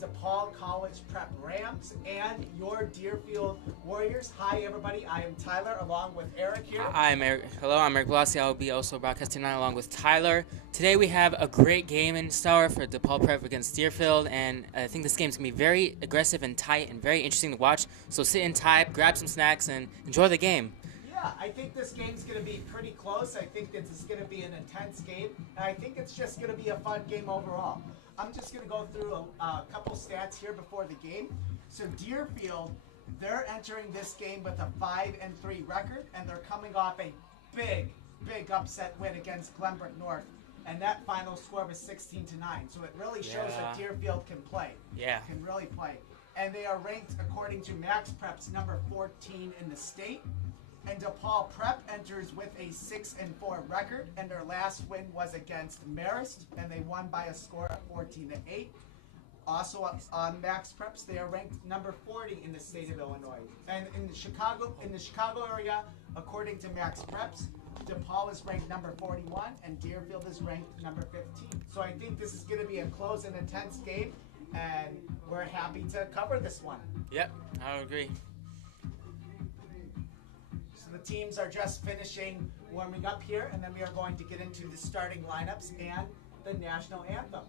DePaul College Prep Rams and your Deerfield Warriors. Hi, everybody. I am Tyler, along with Eric here. I'm Eric. Hello, I'm Eric Blasi. I'll be also broadcasting tonight along with Tyler. Today we have a great game in store for DePaul Prep against Deerfield, and I think this game's going to be very aggressive and tight and very interesting to watch. So sit in tight, grab some snacks, and enjoy the game. Yeah, I think this game's going to be pretty close. I think this is going to be an intense game, and I think it's just going to be a fun game overall. I'm just going to go through a couple stats here before the game. So Deerfield, they're entering this game with a 5-3 record, and they're coming off a big upset win against Glenbrook North, and that final score was 16-9. So it really shows that Deerfield can play. Yeah. Can really play. And they are ranked, according to Max Prep's, number 14 in the state. And DePaul Prep enters with a 6-4 record, and their last win was against Marist, and they won by a score of 14-8. Also on Max Preps, they are ranked number 40 in the state of Illinois. And in the Chicago area, according to Max Preps, DePaul is ranked number 41, and Deerfield is ranked number 15. So I think this is going to be a close and intense game, and we're happy to cover this one. Yep, I would agree. The teams are just finishing warming up here, and then we are going to get into the starting lineups and the national anthem.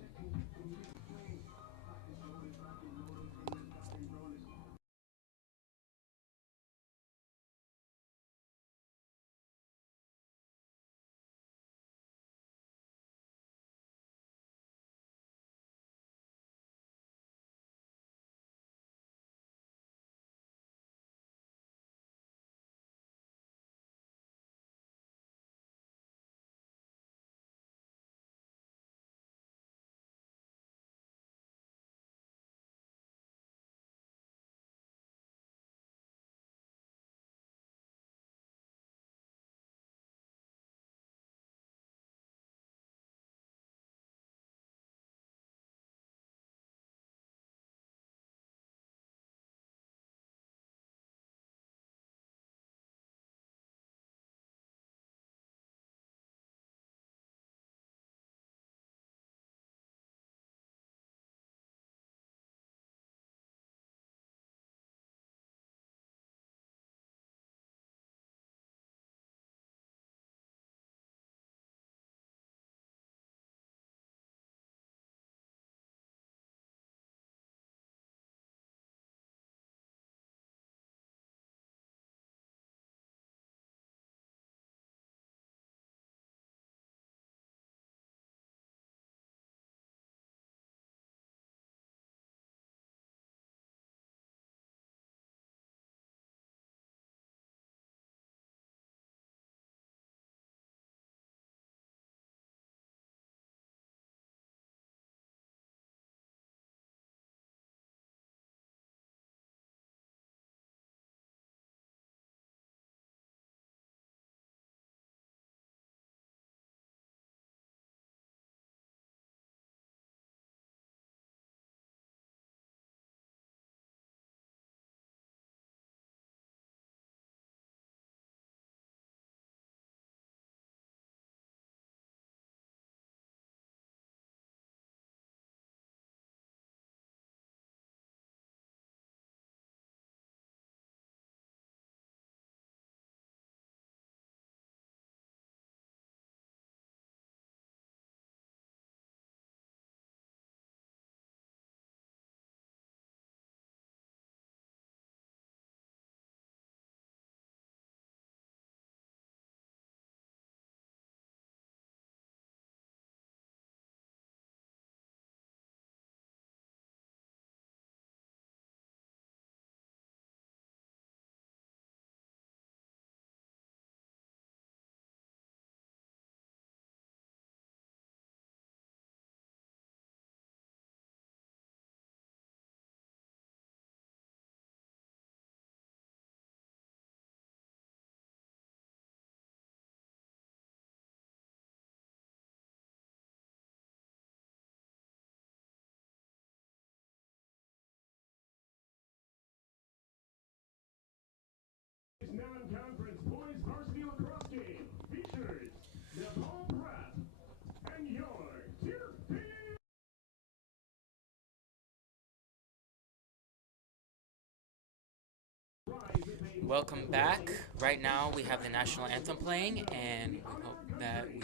Welcome back. Right now we have the national anthem playing, and we hope that we...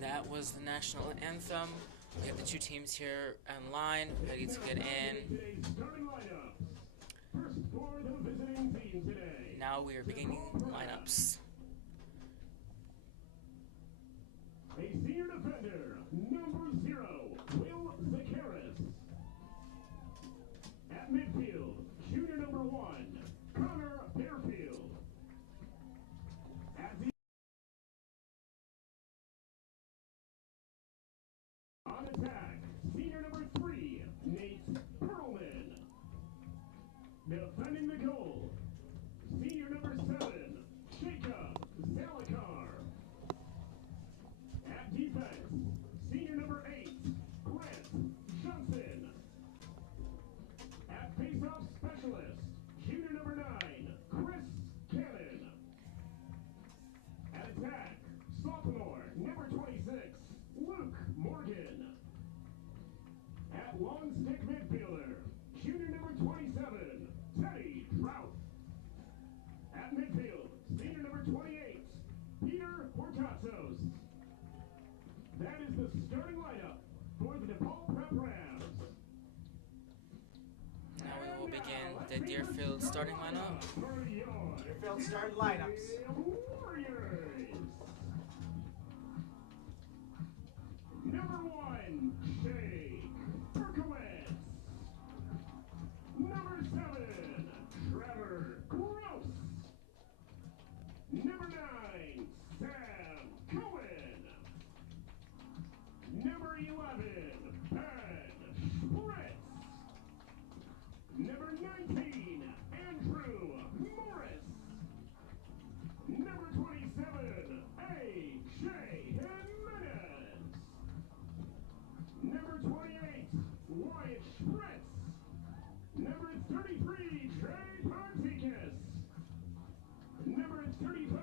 That was the national anthem. We have the two teams here in line, ready to get in. Now we are beginning lineups. A senior defender, number 0, Will Zakaris. At midfield, junior number 1, Connor Deerfield. At the on attack, senior number 3, Nate Perlman. Defending the goal, senior number 7, Jacob Zalakar. At defense, senior number 8, Grant Johnson. At face-off specialist, junior number 9, Chris Cannon. At attack, sophomore, number 26, Luke Morgan. At long stick midfielder, junior number 27, Teddy Trout. At midfield, senior number 28, Peter Hortazos. That is the starting lineup for the DePaul Prep Rams. Now we will begin the Deerfield starting lineup. Deerfield starting lineups. Warriors. Number 1, Jake Berkowitz. Number 7, Trevor Gross. Number 9, Sam Cohen. Number 11, Ben Spritz. Number 19, Andrew Morris. Number 27, A.J. Jimenez. Number 28, Wyatt Spritz. Number 33, Trey Ponticus. Number 35,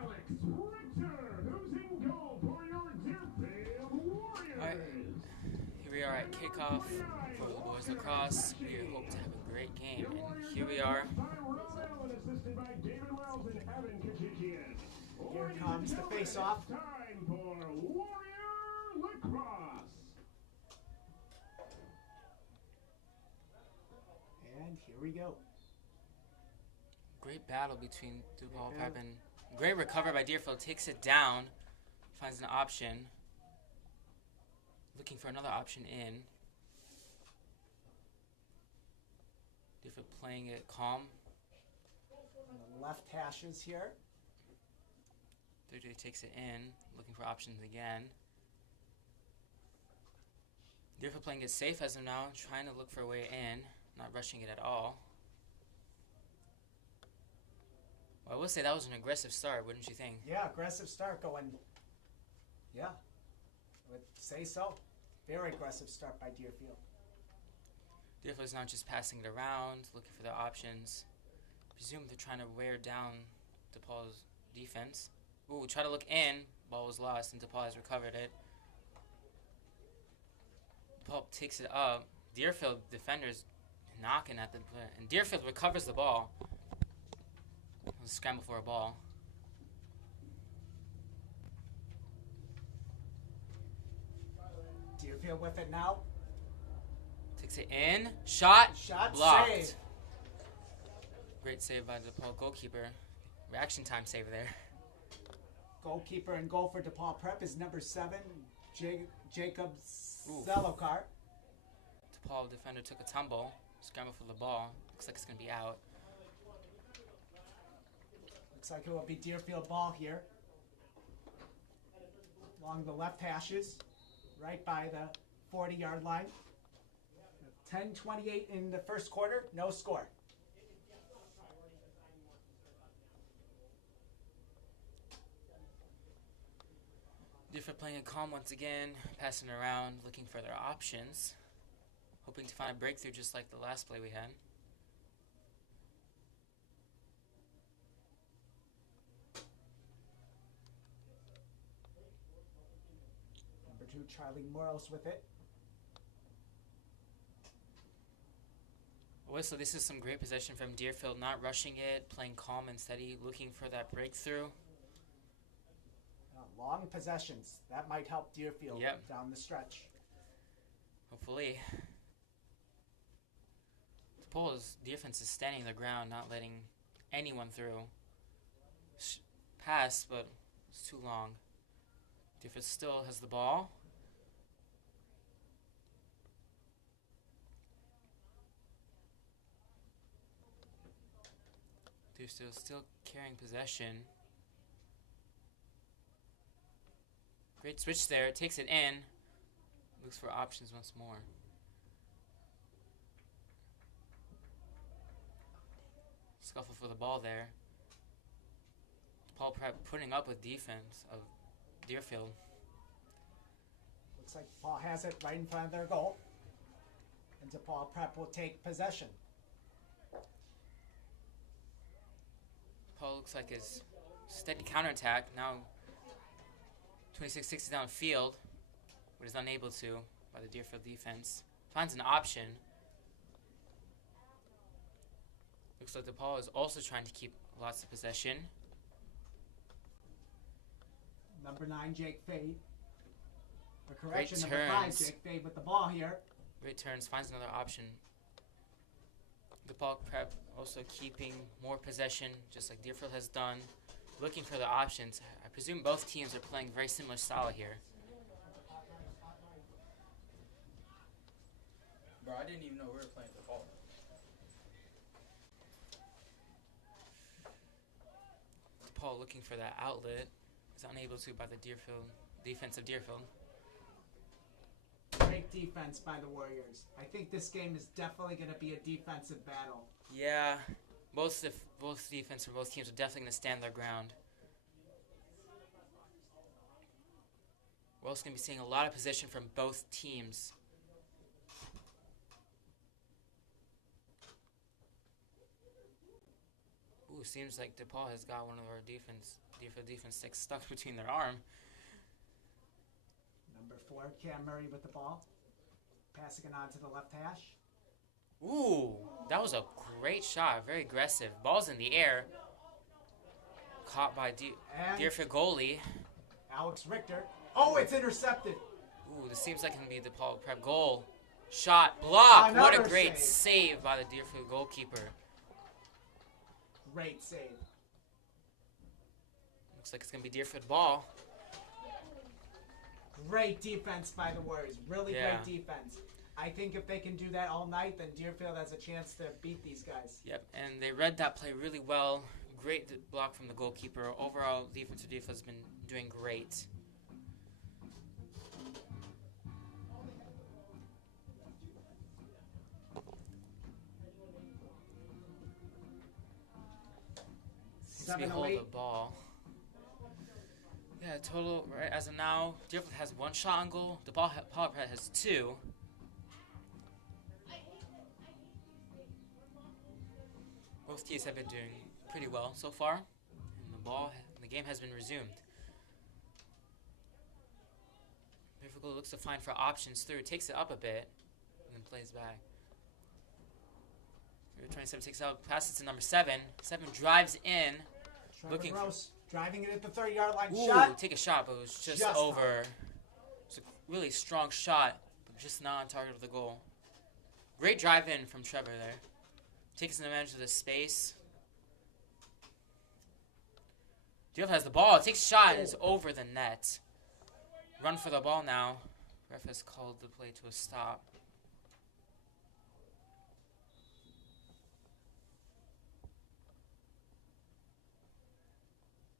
Alex Richter, who's in goal for your Deerfield Warriors. Alright, here we are at kickoff for the boys lacrosse. We hope to have a great game, and here we are. Here comes the face-off. Time for Warrior Lacrosse. And here we go. Great battle between DePaul Prep and great recover by Deerfield. Takes it down, finds an option. Looking for another option in. Deerfield playing it calm. On the left hashes here. 30 takes it in, looking for options again. Deerfield playing it safe as of now, trying to look for a way in, not rushing it at all. Well, I will say that was an aggressive start, wouldn't you think? Yeah, aggressive start going. Yeah, I would say so. Very aggressive start by Deerfield. Deerfield's not just passing it around, looking for their options. Presume they're trying to wear down DePaul's defense. Ooh, try to look in. Ball was lost, and DePaul has recovered it. DePaul takes it up. Deerfield defenders knocking at the player. And Deerfield recovers the ball. Scramble for a ball. Deerfield with it now. Takes it in. Shot. Shot blocked. save. Great save by the DePaul goalkeeper. Reaction time save there. Goalkeeper and goal for DePaul Prep is number 7, Jacob Zelokar. DePaul defender took a tumble. Scramble for the ball. Looks like it's going to be out. Looks like it will be Deerfield ball here. Along the left hashes, right by the 40-yard line. 10:28 in the first quarter, no score. Deerfield playing it calm once again, passing around, looking for their options. Hoping to find a breakthrough just like the last play we had. Number 2, Charlie Moros with it. So this is some great possession from Deerfield, not rushing it, playing calm and steady, looking for that breakthrough. Long possessions. That might help Deerfield down the stretch. Hopefully. DePaul's defense is standing their ground, not letting anyone through. Pass, but it's too long. Deerfield still has the ball. Deerfield still carrying possession. Great switch there. Takes it in. Looks for options once more. Scuffle for the ball there. DePaul Prep putting up with defense of Deerfield. Looks like DePaul has it right in front of their goal. And DePaul Prep will take possession. DePaul looks like his steady counterattack. Now 26-60 downfield, but is unable to by the Deerfield defense. Finds an option. Looks like DePaul is also trying to keep lots of possession. Number 9, Jake Fade. For correction, Great number 5, turns. Jake Fade with the ball here. Great turns, finds another option. DePaul Prep also keeping more possession, just like Deerfield has done. Looking for the options. I presume both teams are playing very similar style here. Bro, I didn't even know we were playing DePaul. DePaul looking for that outlet. Is unable to by the Deerfield defense of Deerfield. Great defense by the Warriors. I think this game is definitely going to be a defensive battle. Yeah, both defense for both teams are definitely going to stand their ground. We're also going to be seeing a lot of possession from both teams. Ooh, seems like DePaul has got one of our Deerfield defense sticks stuck between their arm. Number 4, Cam Murray with the ball. Passing it on to the left hash. Ooh, that was a great shot. Very aggressive. Ball's in the air. Caught by Deerfield goalie. Alex Richter. Oh, it's intercepted. Ooh, this seems like it can be the DePaul Prep goal. Shot, block. What a Another great save. save by the Deerfield goalkeeper. Great save. Looks like it's going to be Deerfield ball. Great defense by the Warriors. Really Yeah. great defense. I think if they can do that all night, then Deerfield has a chance to beat these guys. Yep, and they read that play really well. Great block from the goalkeeper. Overall, defense for Deerfield has been doing great. Seems to be hold the ball. Yeah, total, right, as of now, Deerfield has 1 shot on goal. DePaul Prep has 2. Both teams have been doing pretty well so far, and the game has been resumed. Deerfield looks to find for options through, takes it up a bit, and then plays back. Number 27 takes out, passes to number 7. 7 drives in. Trevor Looking Gross driving it at the 30-yard line. Ooh, Shot. take a shot, but it was just Just over. It's a really strong shot, but just not on target of the goal. Great drive in from Trevor there. Takes advantage of the space. Deerfield has the ball. Takes a shot and it's over the net. Run for the ball now. Ref has called the play to a stop.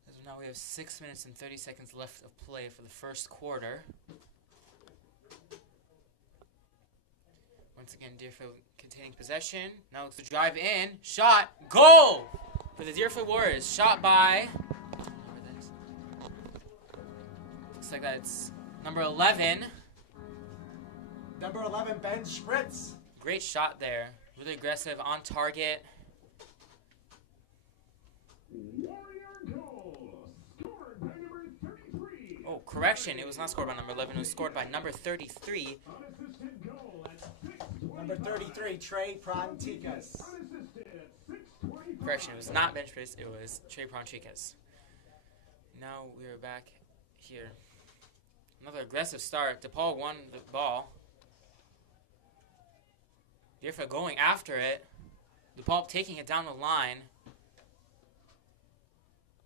As of now, we have 6 minutes and 30 seconds left of play for the first quarter. Once again, Deerfield containing possession. Now looks to drive in. Shot. Goal! For the Deerfield Warriors. Shot by... Looks like that's number 11. Number 11, Ben Spritz. Great shot there. Really aggressive, on target. Warrior goal. Scored by number 33. Oh, correction. It was not scored by number 11. It was scored by number 33. Unassisted goal at 6:25. Number 33, Trey Prontikas. Unassisted at 6:25. Correction. It was not Ben Spritz. It was Trey Prontikas. Now we are back here. Another aggressive start. DePaul won the ball. Deerfield going after it. DePaul taking it down the line.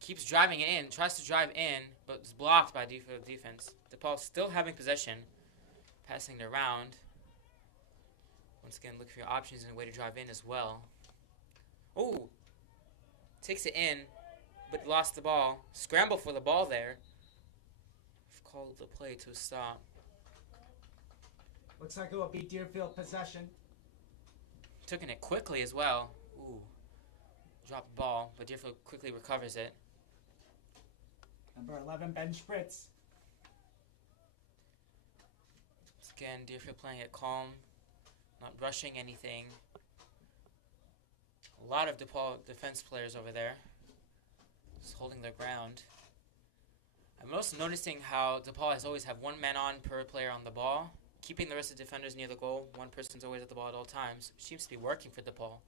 Keeps driving it in. Tries to drive in, but is blocked by Deerfield defense. DePaul still having possession. Passing it around. Once again, look for your options and a way to drive in as well. Oh! Takes it in, but lost the ball. Scramble for the ball there. Called the play to a stop. Looks like it will be Deerfield possession. Taking it quickly as well. Ooh. Dropped the ball, but Deerfield quickly recovers it. Number 11, Ben Spritz. Once again, Deerfield playing it calm, not rushing anything. A lot of DePaul defense players over there, just holding their ground. I'm also noticing how DePaul has always have one man on per player on the ball, keeping the rest of the defenders near the goal. One person's always at the ball at all times. Seems to be working for DePaul.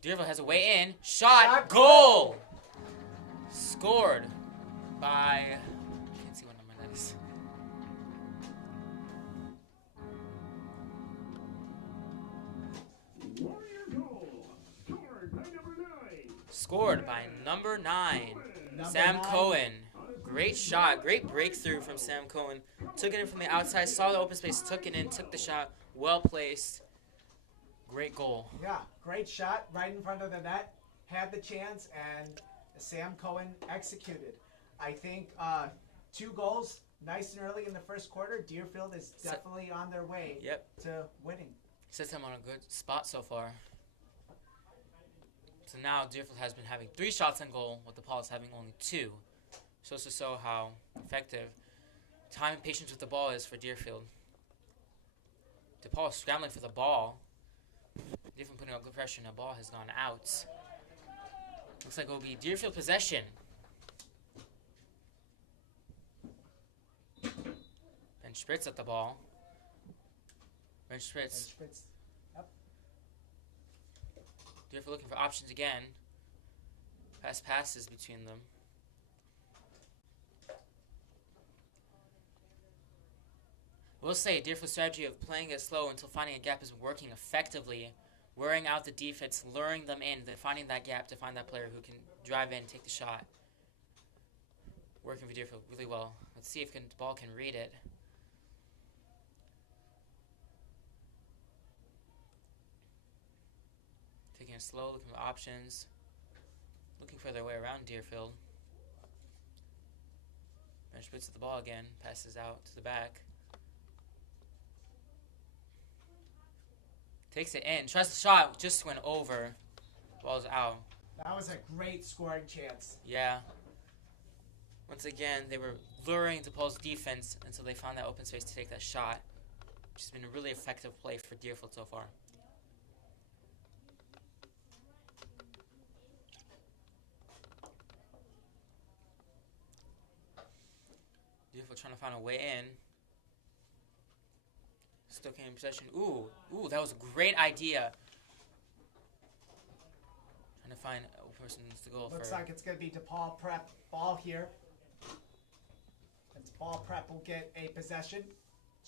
Deerfield has a way in. Shot. Goal! Scored by... I can't see what number that is. Warrior goal. Scored by number 9. Scored by number 9. Sam Cohen. Great shot. Great breakthrough from Sam Cohen. Took it in from the outside. Saw the open space. Took it in. Took the shot. Well placed. Great goal. Yeah, great shot right in front of the net. Had the chance, and Sam Cohen executed. I think 2 goals, nice and early in the first quarter. Deerfield is definitely on their way to winning. Sets him on a good spot so far. So now Deerfield has been having 3 shots on goal, with DePaul is having only 2. So to show how effective time and patience with the ball is for Deerfield. DePaul is scrambling for the ball. Deerfield putting out good pressure, and the ball has gone out. Looks like it will be Deerfield possession. Ben Spritz at the ball. Ben Spritz. Yep. Deerfield looking for options again. Passes between them. We'll say Deerfield's strategy of playing it slow until finding a gap is working effectively, wearing out the defense, luring them in, then finding that gap to find that player who can drive in, take the shot. Working for Deerfield really well. Let's see if the ball can read it. Taking it slow, looking for options, looking for their way around Deerfield. Bench puts the ball again, passes out to the back. Takes it in, tries the shot, just went over. Ball's out. That was a great scoring chance. Yeah. Once again, they were luring DePaul's defense until they found that open space to take that shot. Which has been a really effective play for Deerfield so far. Deerfield trying to find a way in. Still getting possession. Ooh, that was a great idea. Trying to find a person to go for. Looks like it's going to be DePaul Prep ball here. And DePaul Prep will get a possession.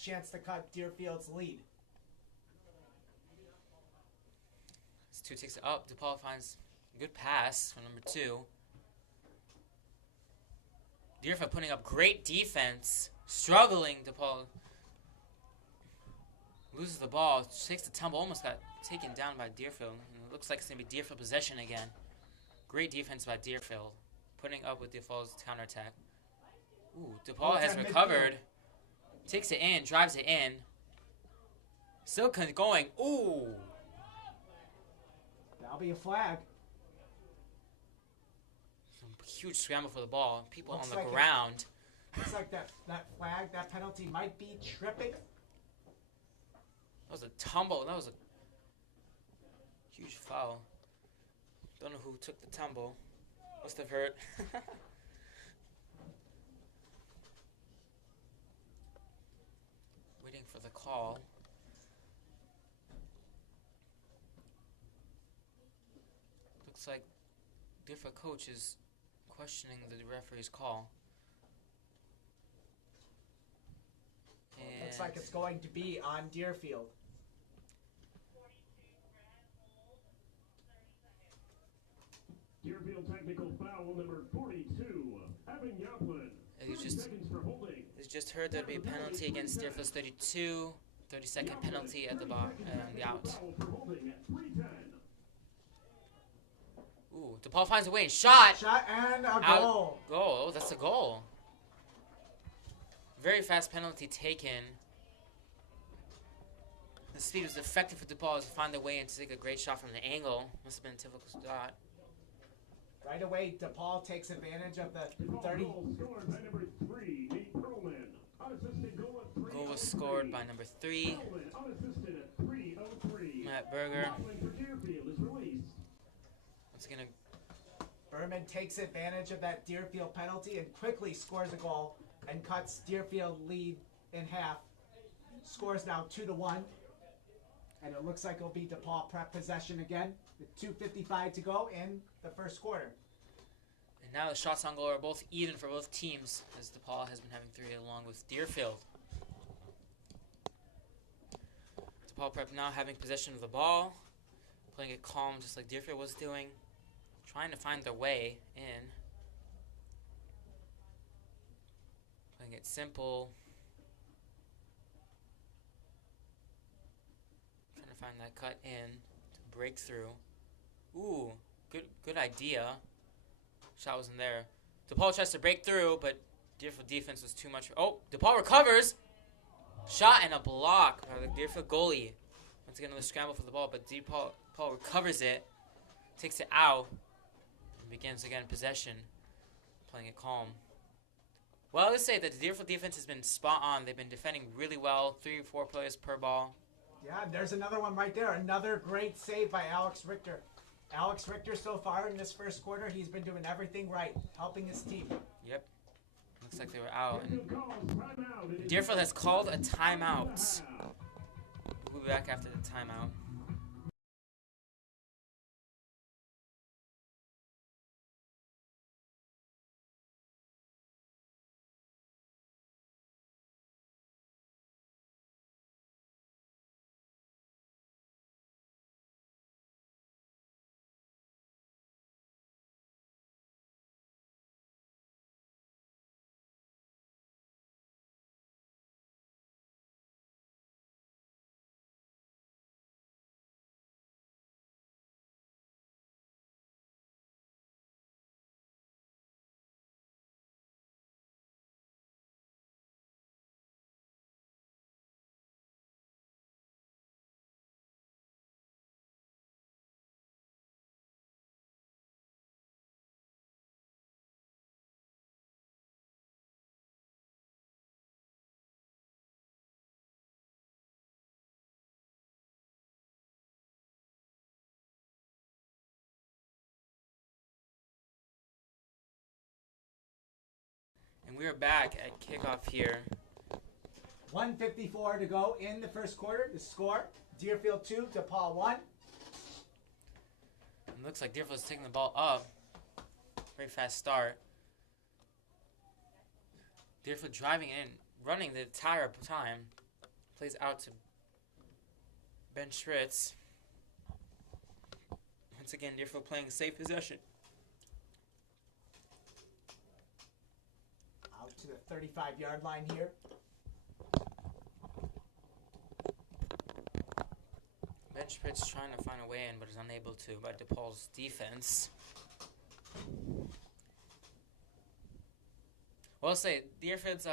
Chance to cut Deerfield's lead. This 2 takes it up. DePaul finds a good pass from number 2. Deerfield putting up great defense. Struggling, DePaul loses the ball, takes the tumble, almost got taken down by Deerfield. And it looks like it's going to be Deerfield possession again. Great defense by Deerfield, putting up with DePaul's counterattack. Ooh, DePaul has recovered. Takes it in, drives it in. Still going. Ooh. That'll be a flag. Some huge scramble for the ball. People Looks on the like ground. Looks like that flag, that penalty might be tripping. That was a tumble. That was a huge foul. Don't know who took the tumble. Must have hurt. Waiting for the call. Looks like Deerfield coach is questioning the referee's call. And Looks like it's going to be on Deerfield. Deerfield technical foul number 42. Evan Yoplin. It's 30 seconds for holding. just heard there'd be a penalty against Deerfield's 32. 30-second penalty at the out. Foul for holding at 3:10. Ooh, DePaul finds a way. Shot. Shot and a Out. goal. Goal. That's a goal. Very fast penalty taken. The speed was effective for DePaul to find their way and to take a great shot from the angle. Must have been a typical shot. Right away, DePaul takes advantage of the DePaul 30. goal scored by number 3, Nate Perlman. Unassisted goal at 3:03. Goal was scored by number 3, Perlman unassisted at 3:03. Matt Berger. Yoplin for Deerfield is released. Once again, Berman takes advantage of that Deerfield penalty and quickly scores a goal and cuts Deerfield lead in half. Scores now 2-1. And it looks like it'll be DePaul Prep possession again with 2:55 to go in the first quarter. and now the shots on goal are both even for both teams, as DePaul has been having 3 along with Deerfield. DePaul Prep now having possession of the ball, playing it calm just like Deerfield was doing, trying to find their way in. Playing it simple. Trying to find that cut in to break through. Ooh, good idea. Shot wasn't there. DePaul tries to break through, but Deerfield defense was too much. Oh, DePaul recovers. Shot and a block by the Deerfield goalie. Once again, another scramble for the ball, but DePaul recovers it, takes it out, and begins again possession, playing it calm. Well, let's say that the Deerfield defense has been spot on. They've been defending really well, 3 or 4 players per ball. Yeah, there's another one right there. Another great save by Alex Richter. Alex Richter so far in this first quarter, he's been doing everything right, helping his team. Yep. Looks like they were out. And Deerfield calls timeout. Deerfield has called a timeout. We'll be back after the timeout. we're back at kickoff here. 1:54 to go in the first quarter. The score, Deerfield 2, DePaul 1. It looks like Deerfield's taking the ball up. Very fast start. Deerfield driving in, running the entire time. Plays out to Ben Schritz. Once again, Deerfield playing safe possession. Out to the 35-yard line here. Ben Schritz trying to find a way in, but is unable to by DePaul's defense. Well, I'll say Deerfield's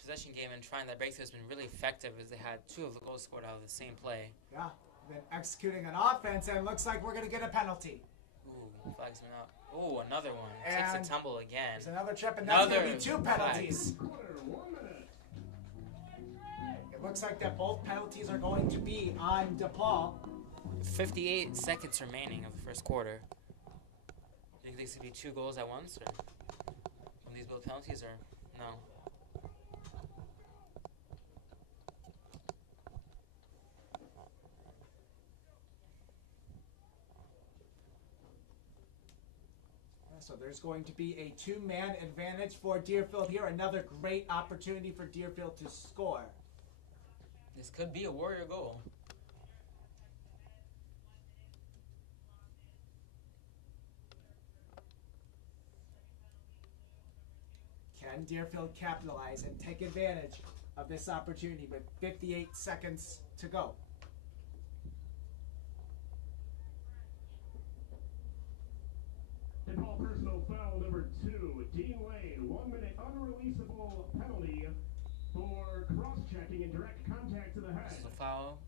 possession game and trying that breakthrough has been really effective as they had 2 of the goals scored out of the same play. Yeah, then executing an offense, and it looks like we're going to get a penalty. Ooh, flags been out. Ooh, another one. And takes a tumble again. There's another trip, and that's going to be 2 penalties. Quarter, 1 minute. It looks like that both penalties are going to be on DePaul. 58 seconds remaining of the first quarter. Do you think this could be 2 goals at once, or from these both penalties, or no? So there's going to be a 2-man advantage for Deerfield here. Another great opportunity for Deerfield to score. This could be a Warrior goal. Can Deerfield capitalize and take advantage of this opportunity with 58 seconds to go? DePaul personal foul number 2, Dean Lane, 1 minute unreleasable penalty for cross-checking and direct contact to the head. This is a foul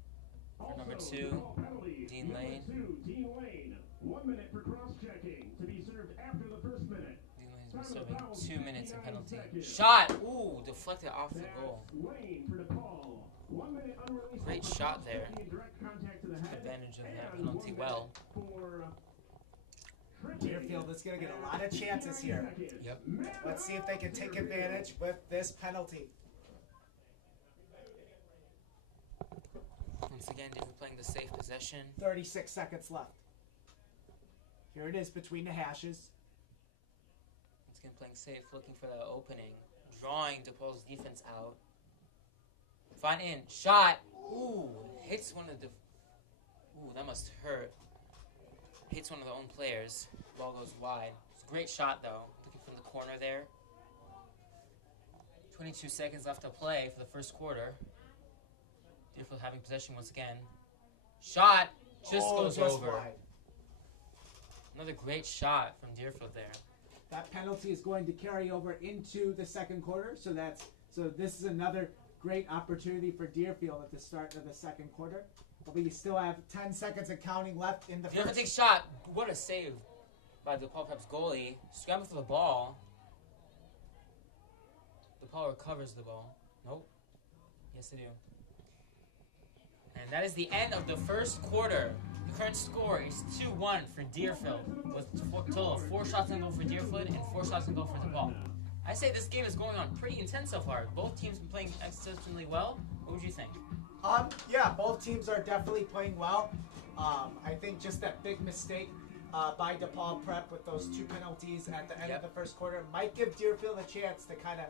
for number 2, DePaul penalty, Dean number Lane. 2, Dean Lane, 1 minute for cross-checking to be served after the first minute. Dean Lane's been serving 2 minutes in penalty. Shot! Ooh, deflected off the goal. Lane for DePaul, 1 minute unreleasable. Great shot there. cross-checking and direct contact to the head. Advantage of that And penalty 1 well. minute for Deerfield is going to get a lot of chances here. Yep. Let's see if they can take advantage with this penalty. Once again, Deerfield playing the safe possession. 36 seconds left. Here it is between the hashes. Once again, playing safe, looking for the opening. Drawing DePaul's defense out. Find in. Shot! Ooh, hits one of the... Ooh, that must hurt. Hits one of their own players. Ball goes wide. It's a great shot, though. Looking from the corner there. 22 seconds left to play for the first quarter. Deerfield having possession once again. Shot! Just goes over. Wide. Another great shot from Deerfield there. That penalty is going to carry over into the second quarter. So this is another great opportunity for Deerfield at the start of the second quarter. But we still have 10 seconds of counting left in the Deerfield first. takes shot. What a save by DePaul Prep's goalie. Scramble for the ball. DePaul recovers the ball. Nope. Yes, they do. And that is the end of the first quarter. The current score is 2-1 for Deerfield, with a total of 4 shots on goal for Deerfield and 4 shots on goal for DePaul. I say this game is going on pretty intense so far. Both teams have been playing exceptionally well. What would you think? Yeah, both teams are definitely playing well. I think just that big mistake by DePaul Prep with those 2 penalties at the end of the first quarter might give Deerfield a chance to kind of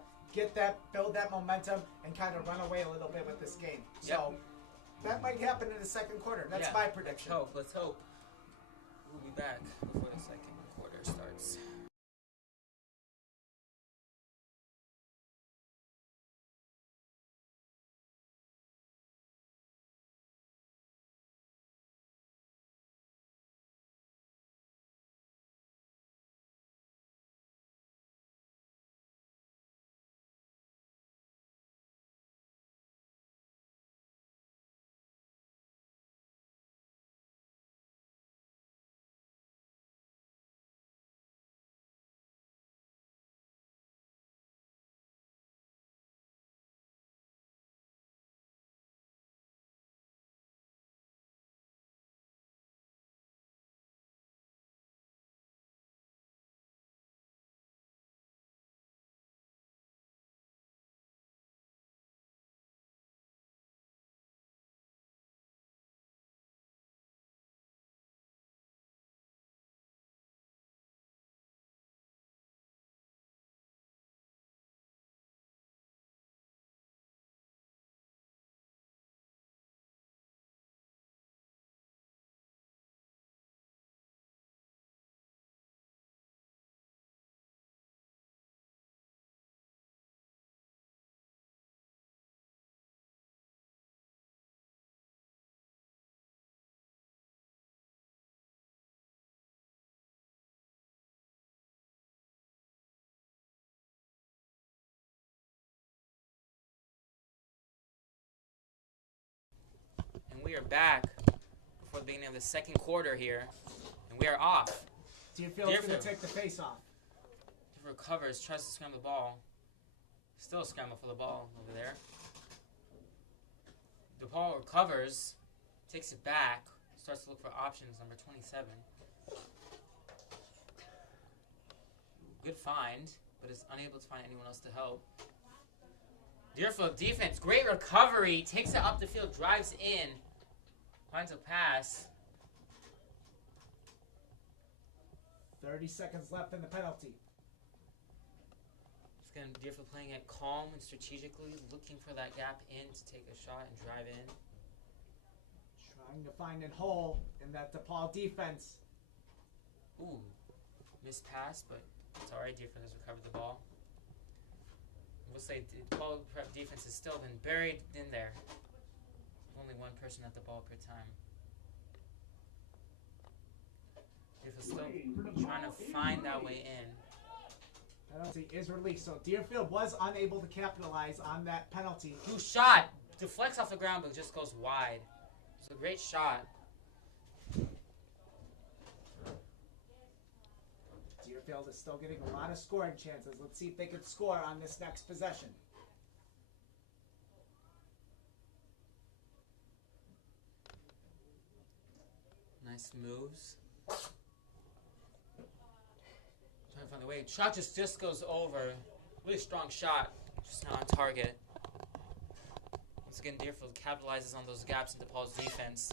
build that momentum and kind of run away a little bit with this game. So that might happen in the second quarter. That's my prediction. Let's hope. We'll be back before the second quarter starts. are back before the beginning of the second quarter here, and we are off. Deerfield's going to take the face off. Deerfield recovers, tries to scramble the ball. Still a scramble for the ball over there. DePaul recovers, takes it back, starts to look for options, number 27. Good find, but is unable to find anyone else to help. Deerfield defense, great recovery, takes it up the field, drives in, finds a pass. 30 seconds left in the penalty. It's going to Deerfield playing it calm and strategically, looking for that gap in to take a shot and drive in. Trying to find a hole in that DePaul defense. Ooh, missed pass, but it's all right. Deerfield has recovered the ball. We'll say DePaul prep defense has still been buried in there. Only one person at the ball per time. Deerfield still trying to find that way in. Penalty is released, so Deerfield was unable to capitalize on that penalty. Who shot? Deflects off the ground, but just goes wide. It's a great shot. Deerfield is still getting a lot of scoring chances. Let's see if they can score on this next possession. Nice moves. Trying to find the way. Shot just goes over. Really strong shot. Just not on target. Once again, Deerfield capitalizes on those gaps in DePaul's defense.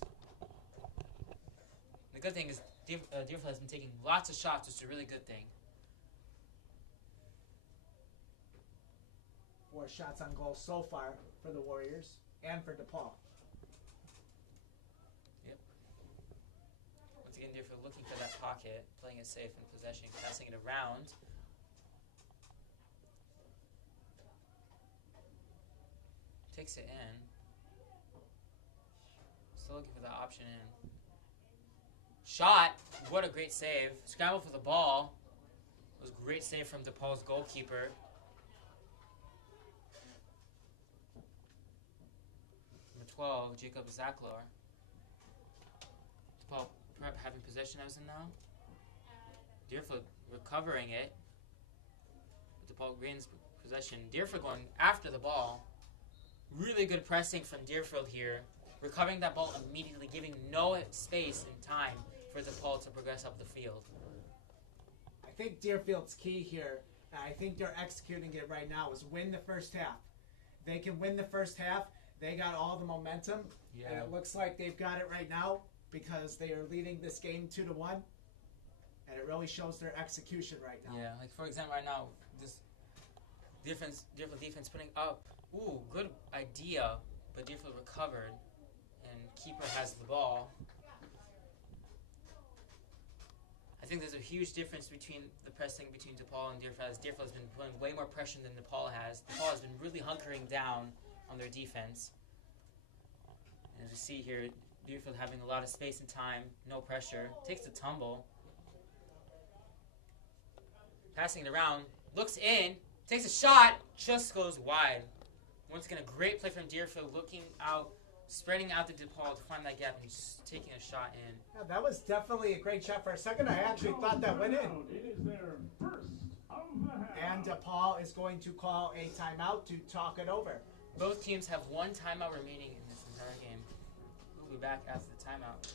The good thing is Deerfield has been taking lots of shots, which is a really good thing. 4 shots on goal so far for the Warriors and for DePaul. Yep. Once again, Deerfield looking for that pocket, playing it safe in possession, passing it around. Takes it in. Still looking for that option in. Shot! What a great save. Scramble for the ball. It was a great save from DePaul's goalkeeper. Number 12, Jacob Zackler. DePaul prep having possession as of now. Deerfield recovering it. DePaul gains possession. Deerfield going after the ball. Really good pressing from Deerfield here. Recovering that ball immediately, giving no space and time for DePaul to progress up the field. I think Deerfield's key here, and I think they're executing it right now, is win the first half. They can win the first half. They got all the momentum, and it looks like they've got it right now because they are leading this game 2-1, and it really shows their execution right now. Yeah, like for example, right now, this Deerfield defense putting up. Ooh, good idea, but Deerfield recovered, and keeper has the ball. I think there's a huge difference between the pressing between DePaul and Deerfield. Deerfield has been putting way more pressure than DePaul has. DePaul has been really hunkering down on their defense. And as you see here, Deerfield having a lot of space and time, no pressure. Takes the tumble. Passing it around, looks in, takes a shot, just goes wide. Once again, a great play from Deerfield, looking out, spreading out to DePaul to find that gap and just taking a shot in. Yeah, that was definitely a great shot. For a second, I actually thought that went in. It is their first of the half. And DePaul is going to call a timeout to talk it over. Both teams have one timeout remaining in this entire game. We'll be back after the timeout.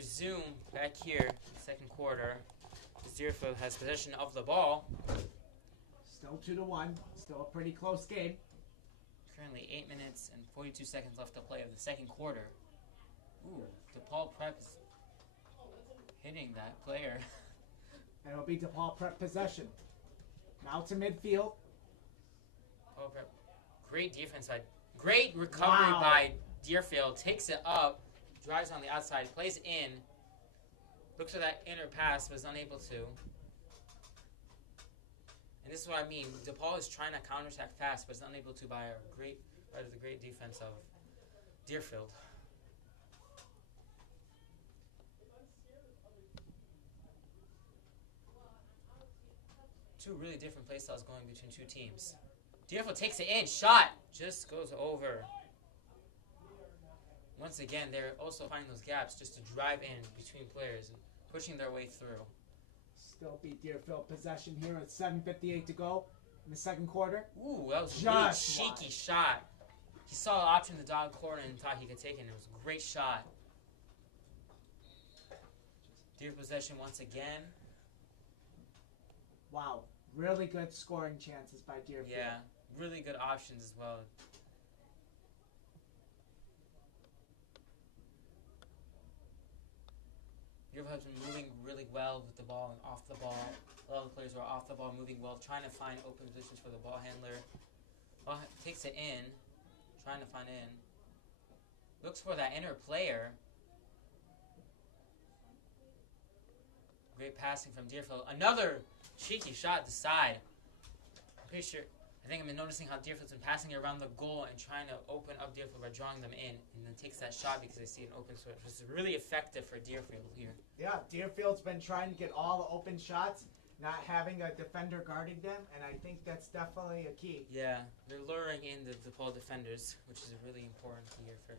resume back here, second quarter. As Deerfield has possession of the ball. Still 2-1. Still a pretty close game. Currently 8 minutes and 42 seconds left to play of the second quarter. Ooh, DePaul Prep is hitting that player. And it'll be DePaul Prep possession. Now to midfield. DePaul Prep. Great defense side. Great recovery by Deerfield. Takes it up. Drives on the outside. Plays in. Looks for that inner pass, but is unable to. And this is what I mean. DePaul is trying to counterattack fast, but is unable to by the great defense of Deerfield. Two really different play styles going between two teams. Deerfield takes it in. Shot. Just goes over. Once again, they're also finding those gaps just to drive in between players and pushing their way through. Still be Deerfield possession here at 7:58 to go in the second quarter. Ooh, that was a really cheeky shot. He saw the option in the dog corner and thought he could take it, and it was a great shot. Deer possession once again. Wow, really good scoring chances by Deerfield. Yeah, really good options as well. Deerfield has been moving really well with the ball and off the ball. A lot of the players are off the ball, moving well, trying to find open positions for the ball handler. Ball takes it in, trying to find in. Looks for that inner player. Great passing from Deerfield. Another cheeky shot to the side. I'm pretty sure. I think I've been noticing how Deerfield's been passing it around the goal and trying to open up Deerfield by drawing them in, and then takes that shot because they see an open switch, which is really effective for Deerfield here. Yeah, Deerfield's been trying to get all the open shots, not having a defender guarding them, and I think that's definitely a key. Yeah, they're luring in the DePaul defenders, which is really important here for.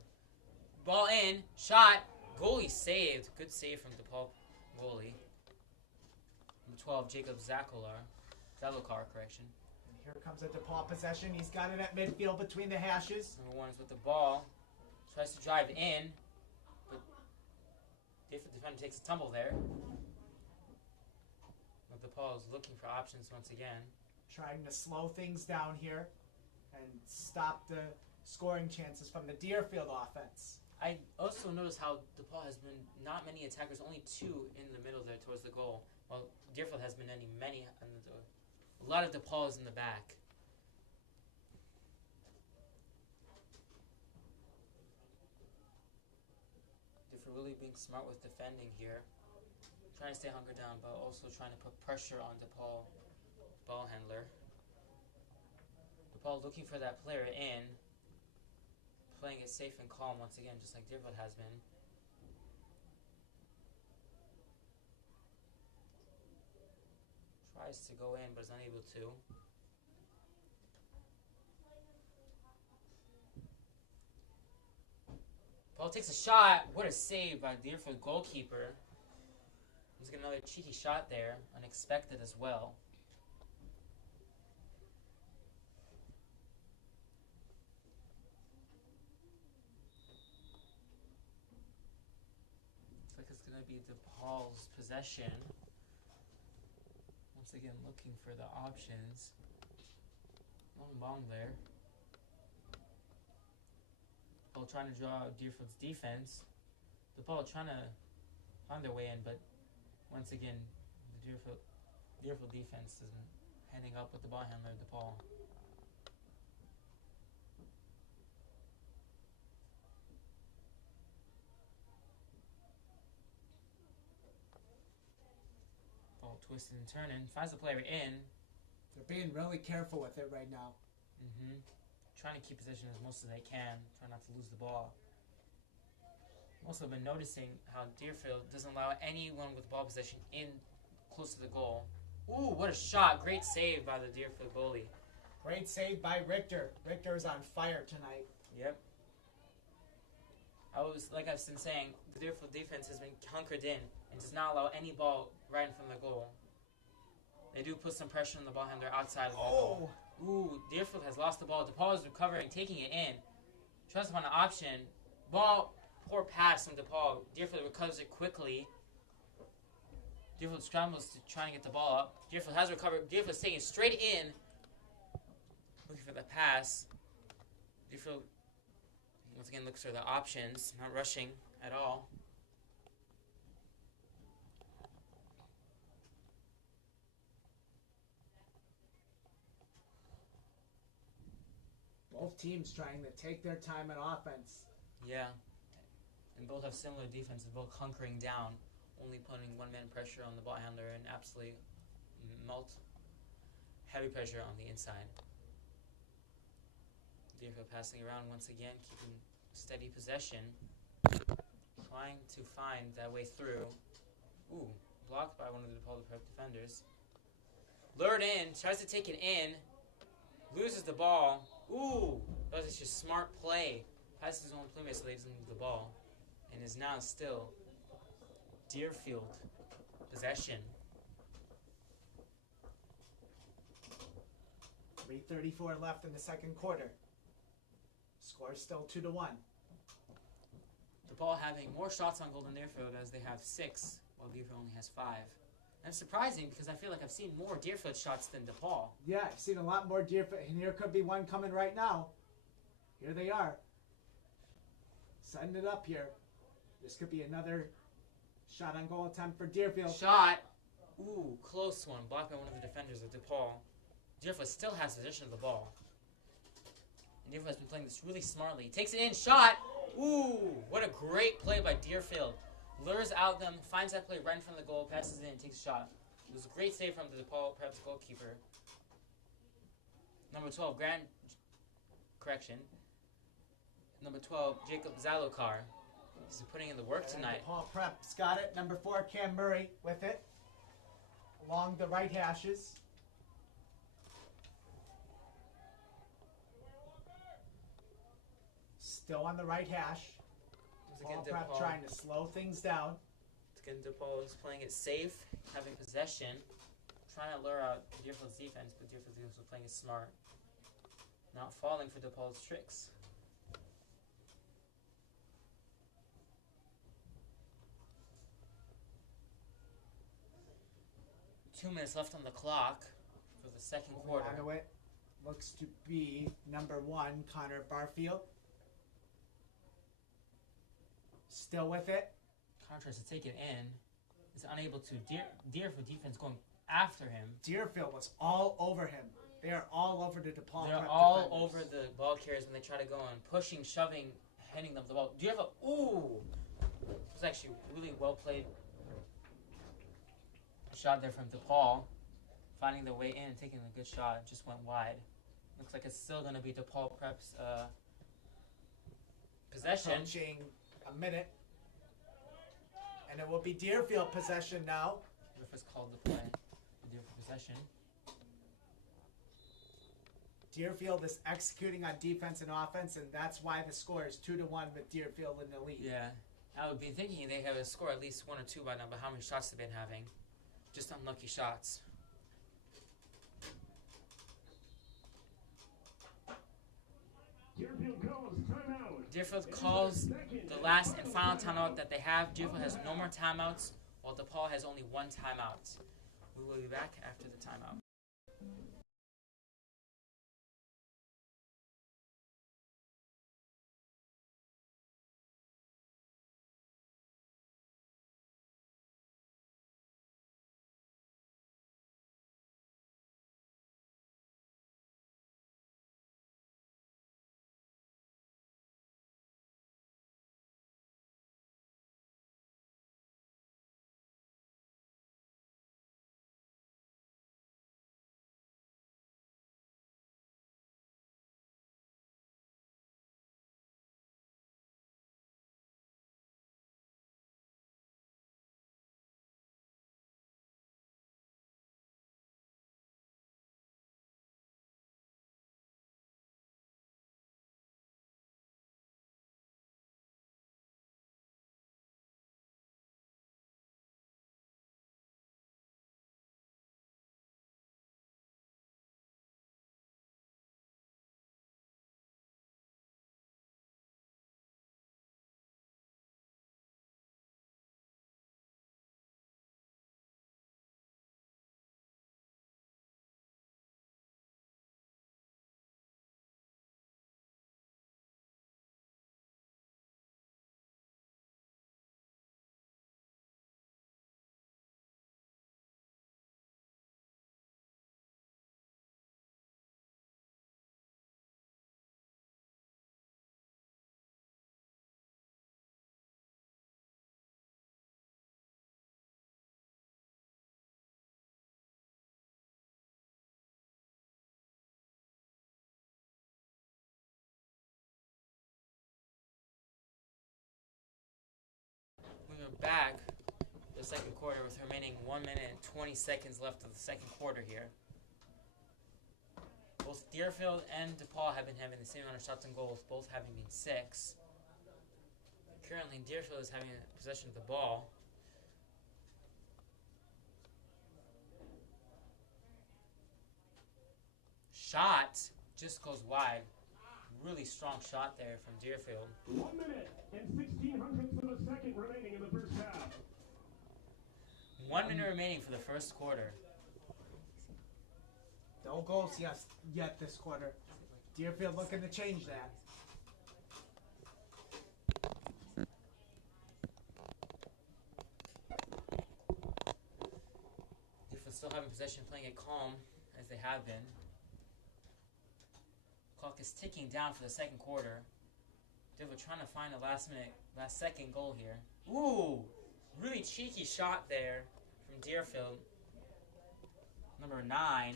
Ball in, shot, goalie saved. Good save from DePaul goalie. Number 12, Jacob Zalokar, correction. Here comes a DePaul possession. He's got it at midfield between the hashes. Number 1 is with the ball. Tries to drive in, but Deerfield defender takes a tumble there. But DePaul is looking for options once again. Trying to slow things down here and stop the scoring chances from the Deerfield offense. I also noticed how DePaul has been not many attackers, only 2 in the middle there towards the goal. While Deerfield has been many on the door. A lot of DePaul is in the back. Deerfield really being smart with defending here. Trying to stay hunkered down, but also trying to put pressure on DePaul ball handler. DePaul looking for that player in. Playing it safe and calm once again, just like Deerfield has been. Tries to go in, but is unable to. Paul takes a shot. What a save by Deerfield goalkeeper. He's got another cheeky shot there, unexpected as well. Looks like it's going to be DePaul's possession. Once again, looking for the options. Long there. DePaul trying to draw out Deerfield's defense. DePaul trying to find their way in, but once again, the Deerfield defense is heading up with the ball handler, DePaul. Ball twisting and turning, finds the player in. They're being really careful with it right now. Trying to keep possession as most as they can, trying not to lose the ball. Also been noticing how Deerfield doesn't allow anyone with ball possession in close to the goal. Ooh, what a shot. Great save by the Deerfield goalie. Great save by Richter. Richter is on fire tonight. Yep. Like I've been saying, the Deerfield defense has been hunkered in and does not allow any ball right in front of the goal. They do put some pressure on the ball handler outside of the goal. Ooh, Deerfield has lost the ball. DePaul is recovering, taking it in. Tries to find an option. Ball Poor pass from DePaul. Deerfield recovers it quickly. Deerfield scrambles to try and get the ball up. Deerfield has recovered. Deerfield's taking it straight in. Looking for the pass. Deerfield, once again, looks for the options. Not rushing at all. Both teams trying to take their time in offense. Yeah. And both have similar defenses, both hunkering down, only putting one-man pressure on the ball handler and absolutely heavy pressure on the inside. Deerfield passing around once again, keeping steady possession, trying to find that way through. Ooh, blocked by one of the DePaul Prep defenders. Lured in, tries to take it in, loses the ball. Ooh, that was just smart play. Passes his own playmate so they doesn't lose the ball. And is now still Deerfield possession. 3:34 left in the second quarter. Score still 2-1. DePaul having more shots on goal than Deerfield as they have 6, while Deerfield only has 5. That's surprising because I feel like I've seen more Deerfield shots than DePaul. Yeah, I've seen a lot more Deerfield, and here could be one coming right now. Here they are. Setting it up here. This could be another shot on goal attempt for Deerfield. Shot. Ooh, close one. Blocked by one of the defenders of DePaul. Deerfield still has possession of the ball. And Deerfield has been playing this really smartly. Takes it in. Shot. Ooh, what a great play by Deerfield. Lures out them, finds that play right in front of the goal, passes it in, takes a shot. It was a great save from the DePaul Prep's goalkeeper. Number 12, Number 12, Jacob Zalokar. He's putting in the work tonight. DePaul Prep's got it. Number 4, Cam Murray with it. Along the right hashes. Still on the right hash. DePaul Prep trying to slow things down. Again, DePaul is playing it safe, having possession, trying to lure out Deerfield's defense, but Deerfield's defense was playing it smart. Not falling for DePaul's tricks. Two minutes left on the clock for the second quarter. Onto it. Looks to be number 1, Connor Barfield. Still with it. Connor tries to take it in. Is unable to. Deerfield defense going after him. Deerfield was all over him. They are all over the DePaul. They're all over the ball carriers when they try to go on. Pushing, shoving, handing them the ball. Deerfield, ooh! It was actually really well played. Shot there from DePaul. Finding their way in and taking a good shot. Just went wide. Looks like it's still going to be DePaul Prep's possession. Approaching a minute. And it will be Deerfield possession now. Deerfield's called the play. Deerfield possession. Deerfield is executing on defense and offense, and that's why the score is 2-1 with Deerfield in the lead. Yeah. I would be thinking they have a score at least 1 or 2 by now, but how many shots they've been having. Just unlucky shots. Deerfield calls timeout. Deerfield calls the last and final timeout that they have. Deerfield has no more timeouts, while DePaul has only 1 timeout. We will be back after the timeout. We're back. The second quarter with remaining 1 minute and 20 seconds left of the second quarter here. Both Deerfield and DePaul have been having the same amount of shots and goals, both having been 6. Currently, Deerfield is having possession of the ball. Shot just goes wide. Really strong shot there from Deerfield. 1 minute and 16 hundredths of a second remaining in the first half. 1 minute remaining for the first quarter. No goals yet this quarter. Deerfield looking to change that. Deerfield still having possession, playing it calm as they have been. Clock is ticking down for the second quarter. Deerfield trying to find a last second goal here. Ooh, really cheeky shot there from Deerfield. Number 9,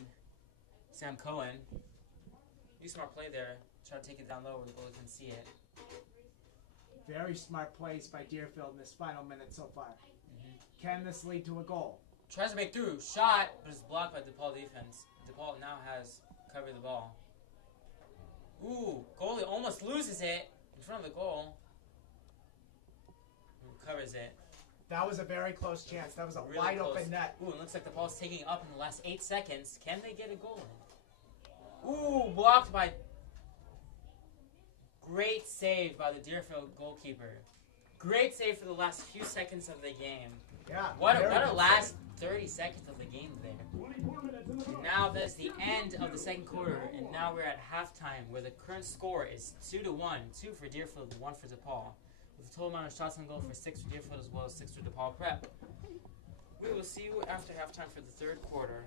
Sam Cohen. Do smart play there. Try to take it down low where the goalie can see it. Very smart plays by Deerfield in this final minute so far. Can this lead to a goal? Tries to break through. Shot, but it's blocked by DePaul defense. DePaul now has covered the ball. Ooh, goalie almost loses it in front of the goal. Covers it. That was a very close chance. That was a Really wide close. open net. Ooh, it looks like the ball's taking it up in the last 8 seconds. Can they get a goal in? Ooh, blocked by... Great save by the Deerfield goalkeeper. Great save for the last few seconds of the game. Yeah. What very a good last 30 seconds of the game there. 24 minutes in the books. Now that's the end of the second quarter, and now we're at halftime, where the current score is 2-1, 2 for Deerfield, 1 for DePaul, with a total amount of shots on goal for 6 for Deerfield as well as 6 for DePaul Prep. We will see you after halftime for the third quarter.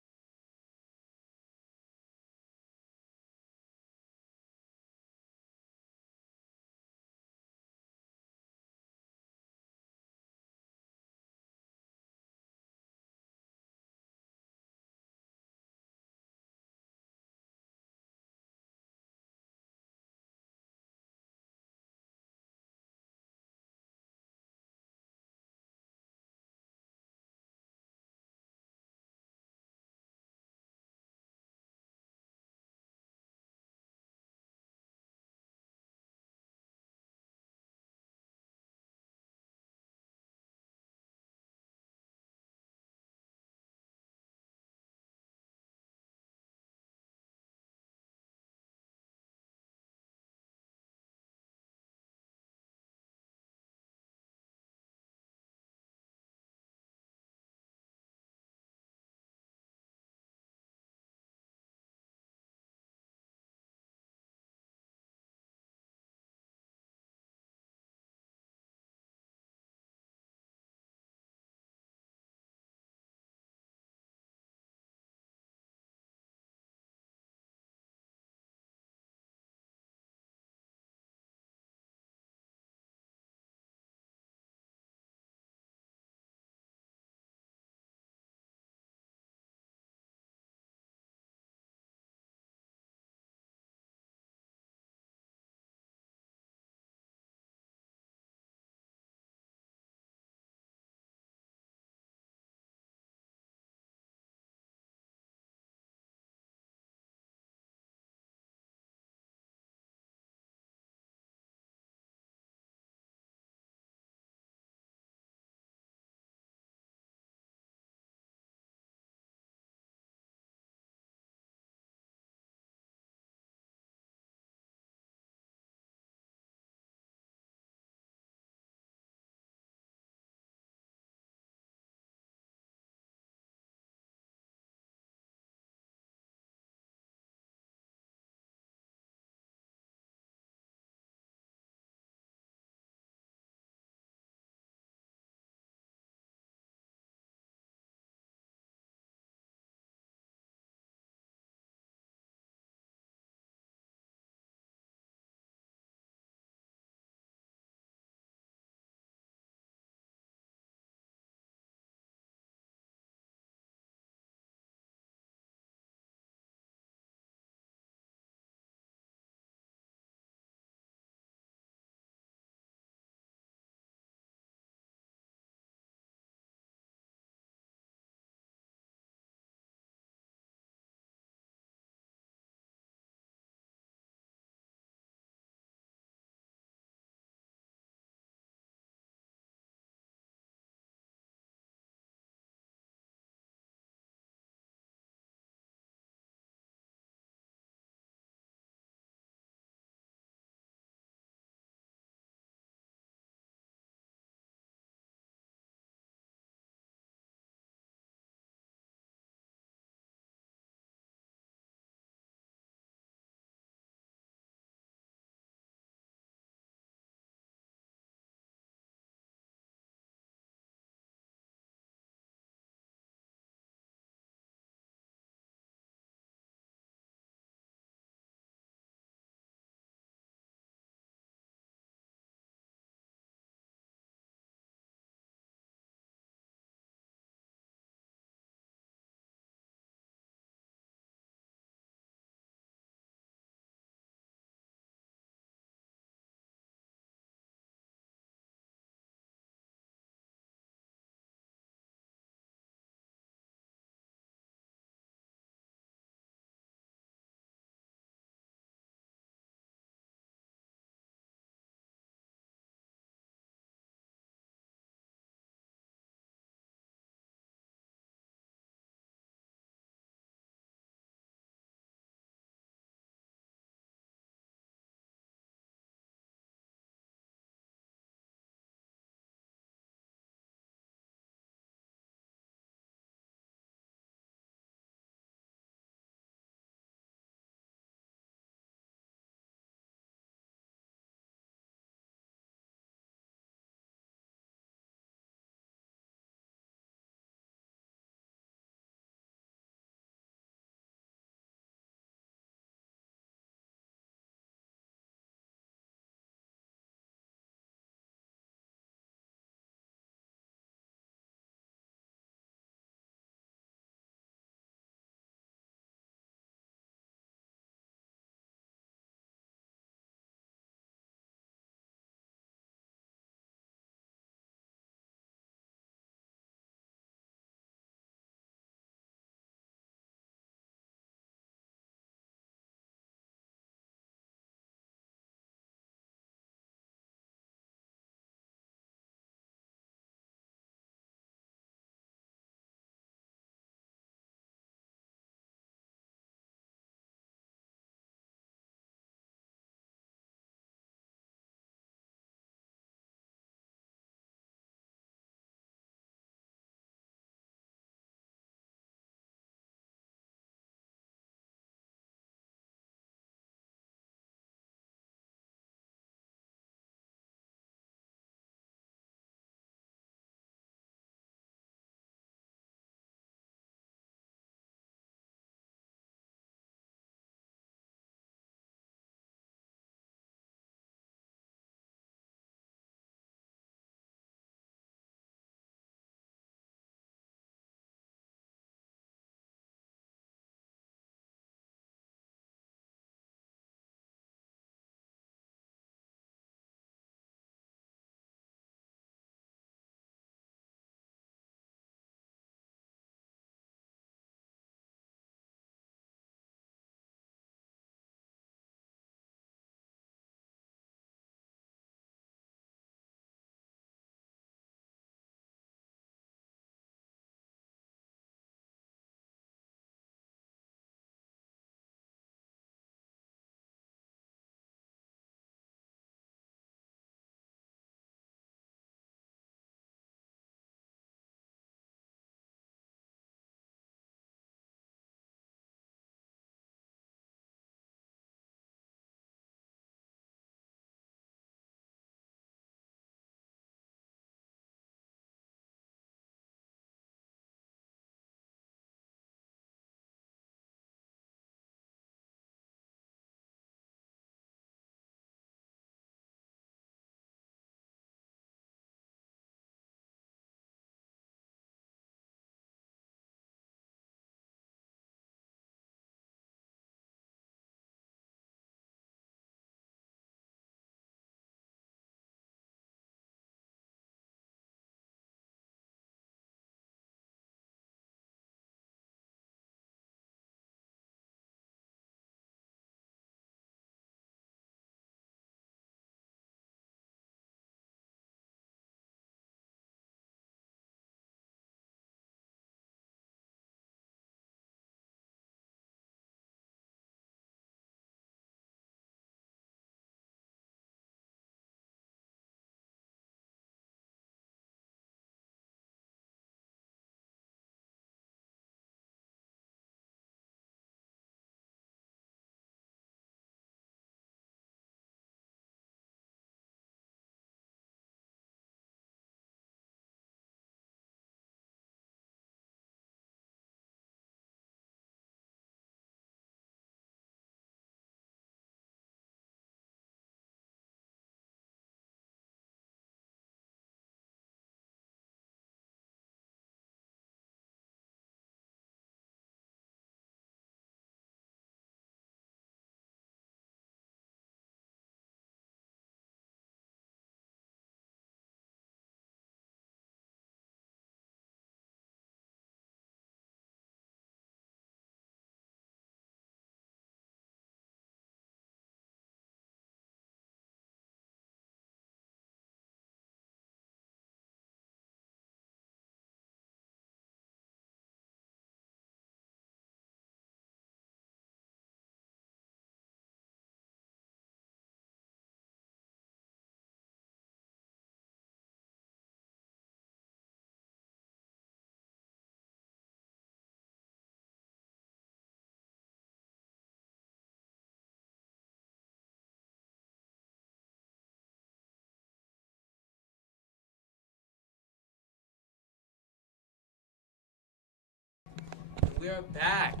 we are back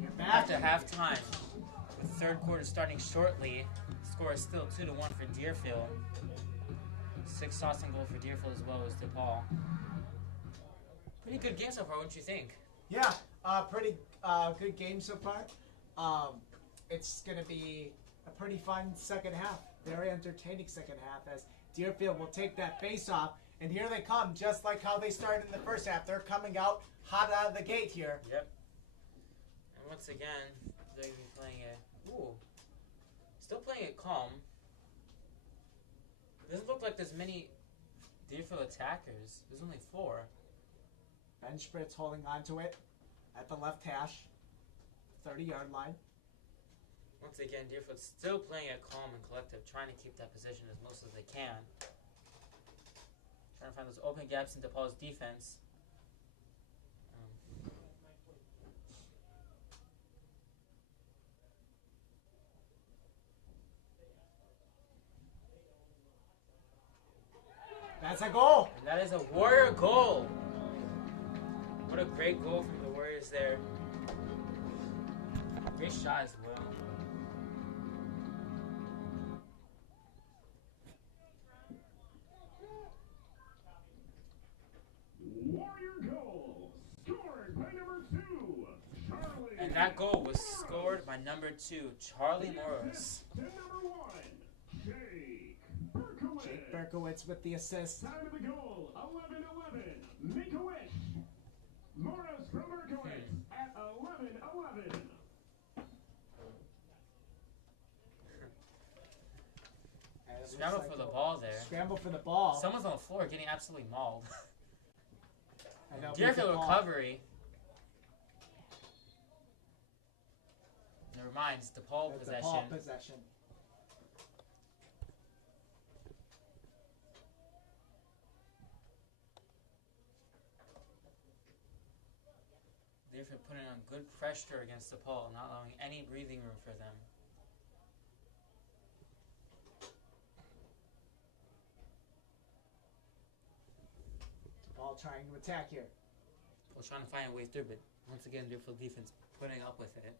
We're back. after halftime. With the third quarter starting shortly. Score is still 2-1 for Deerfield. 6 shots on goal for Deerfield as well as DePaul. Pretty good game so far, wouldn't you think? Yeah, pretty good game so far. It's going to be a pretty fun second half. Very entertaining second half as Deerfield will take that face off. And here they come, just like how they started in the first half. They're coming out hot out of the gate here. Yep. And once again, they're going to be playing it. Ooh. Still playing it calm. Doesn't look like there's many Deerfield attackers. There's only 4. Ben Spritz holding on to it at the left hash. 30-yard line. Once again, Deerfield's still playing it calm and collective, trying to keep that position as most as they can. Trying to find those open gaps in DePaul's defense. That's a goal. And that is a Warrior goal. What a great goal from the Warriors there. Great shot as well. Warrior goal, scored by number 2, Charlie. And that goal was scored by number 2, Charlie Morris. To number 1, Jake Berkowitz. Jake Berkowitz with the assist. Time of the goal, 11-11. Make a wish. Morris from Berkowitz at 11-11. Scramble for the ball there. Scramble for the ball. Someone's on the floor getting absolutely mauled. And they'll beat Deerfield the ball. recovery. Never mind, it's DePaul That's possession. DePaul possession. Deerfield putting on good pressure against DePaul, not allowing any breathing room for them. Ball trying to attack here. Well, trying to find a way through, but once again, Deerfield defense putting up with it.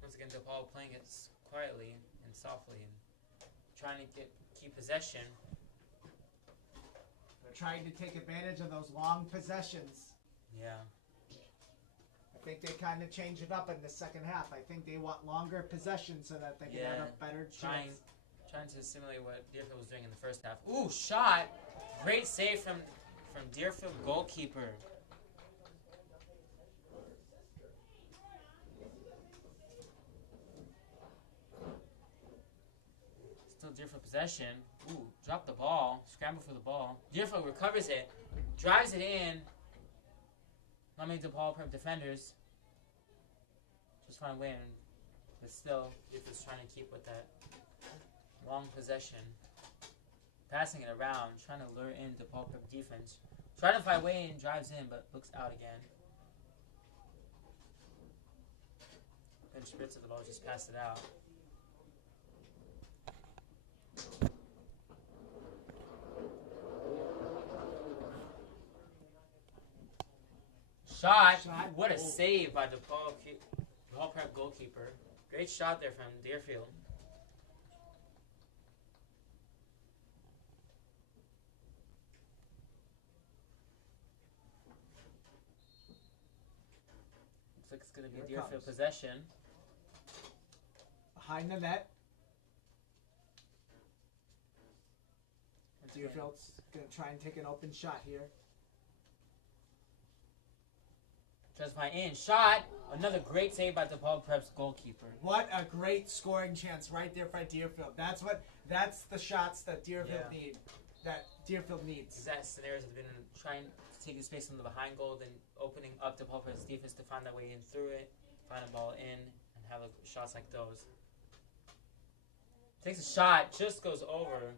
Once again, DePaul playing it quietly and softly and trying to keep possession. They're trying to take advantage of those long possessions. Yeah. I think they kind of change it up in the second half. I think they want longer possession so that they can have a better chance. Trying to simulate what Deerfield was doing in the first half. Ooh, shot! Great save from Deerfield goalkeeper. Still Deerfield possession. Ooh, drop the ball. Scramble for the ball. Deerfield recovers it. Drives it in. Not many DePaul prep defenders. Just find a way in. But still, Deerfield's trying to keep with that long possession. Passing it around. Trying to lure in DePaul prep defense. Trying to find a way in. Drives in, but looks out again. Ben Spritz of the ball just passed it out. Shot. What a save by DePaul prep goalkeeper. Great shot there from Deerfield. Looks like it's going to be Deerfield possession. Behind the net. Deerfield's going to try and take an open shot here. Tries to find in. Shot. Another great save by DePaul Prep's goalkeeper. What a great scoring chance right there for Deerfield. That's the shots that Deerfield need. That Deerfield needs. Exact scenarios have been trying to take the space from the behind goal, then opening up DePaul Prep's defense to find that way in through it, find a ball in, and have shots like those. Takes a shot, just goes over.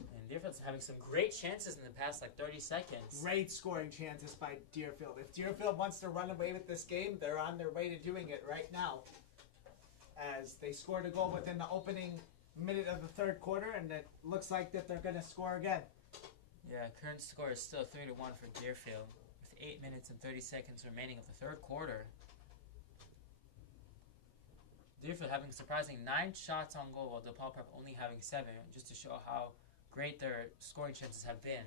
And Deerfield's having some great chances in the past 30 seconds. Great scoring chances by Deerfield. If Deerfield wants to run away with this game, they're on their way to doing it right now. As they scored a goal within the opening minute of the third quarter, and it looks like that they're going to score again. Yeah, current score is still 3-1 for Deerfield, with 8 minutes and 30 seconds remaining of the third quarter. Deerfield having a surprising 9 shots on goal, while DePaul Prep only having 7, just to show how great their scoring chances have been.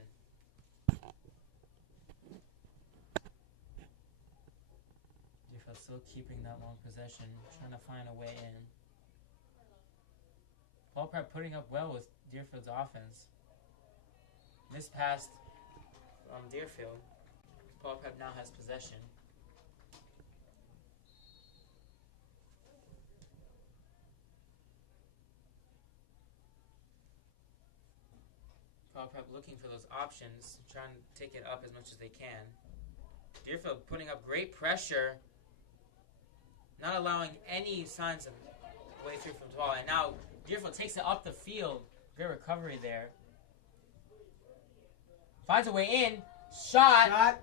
Deerfield still keeping that long possession, trying to find a way in. DePaul Prep putting up well with Deerfield's offense. Missed pass from Deerfield. DePaul Prep now has possession. DePaul Prep looking for those options, trying to take it up as much as they can. Deerfield putting up great pressure, not allowing any signs of way through from DePaul. And now Deerfield takes it up the field. Great recovery there. Finds a way in. Shot.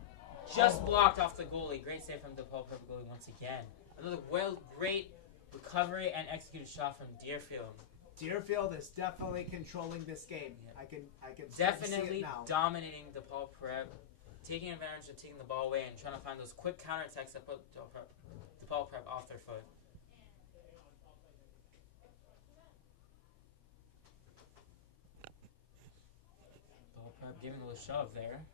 Just blocked off the goalie. Great save from DePaul Prep goalie once again. Another great recovery and executed shot from Deerfield. Deerfield is definitely controlling this game. Yep. I can Definitely see it now. dominating DePaul Prep, taking advantage of taking the ball away and trying to find those quick counterattacks that put DePaul Prep off their foot. DePaul Prep giving a little shove there.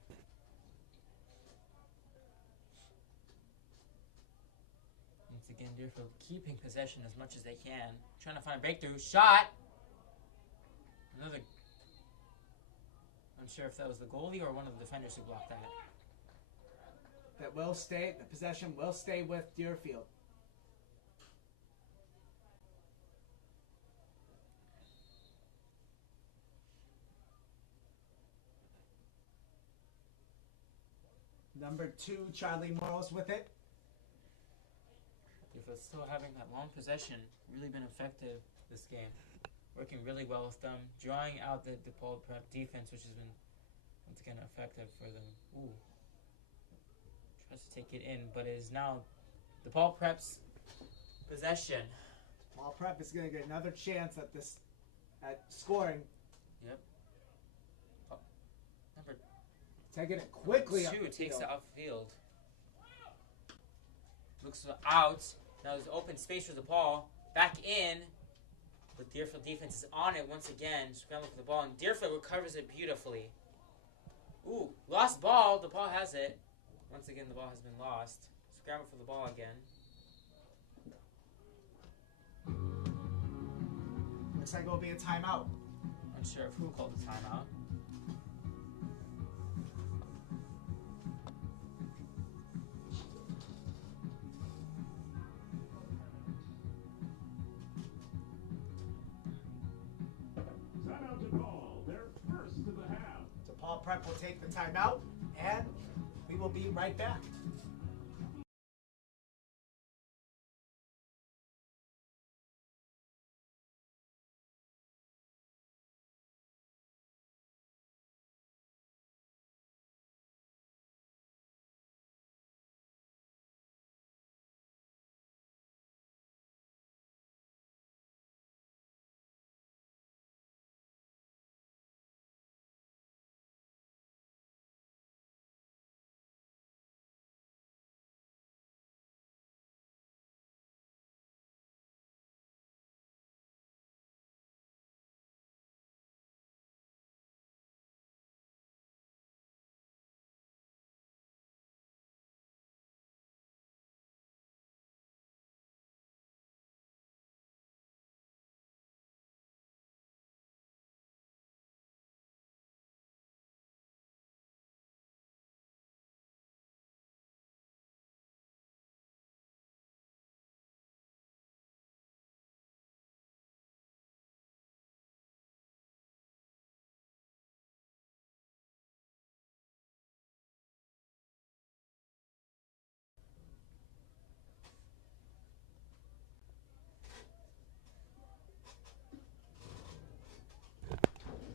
Once again, Deerfield keeping possession as much as they can. Trying to find a breakthrough. Shot! Another... Unsure if that was the goalie or one of the defenders who blocked that. That will stay. The possession will stay with Deerfield. Number 2, Charlie Morris with it. Deerfield still having that long possession, really been effective this game. Working really well with them, drawing out the DePaul Prep defense, which has been, once again, effective for them. Ooh. Tries to take it in, but it is now DePaul Prep's possession. DePaul Prep is going to get another chance at scoring. Yep. Oh, number Taking it quickly 2 takes it upfield. Looks out. Now there's open space for DePaul. Back in. But Deerfield defense is on it once again. Scrambling for the ball. And Deerfield recovers it beautifully. Ooh, lost ball. DePaul has it. Once again, the ball has been lost. Scramble for the ball again. Looks like it will be a timeout. Unsure of who called the timeout. Timeout DePaul, their first of the half. DePaul Prep will take the timeout, and we will be right back.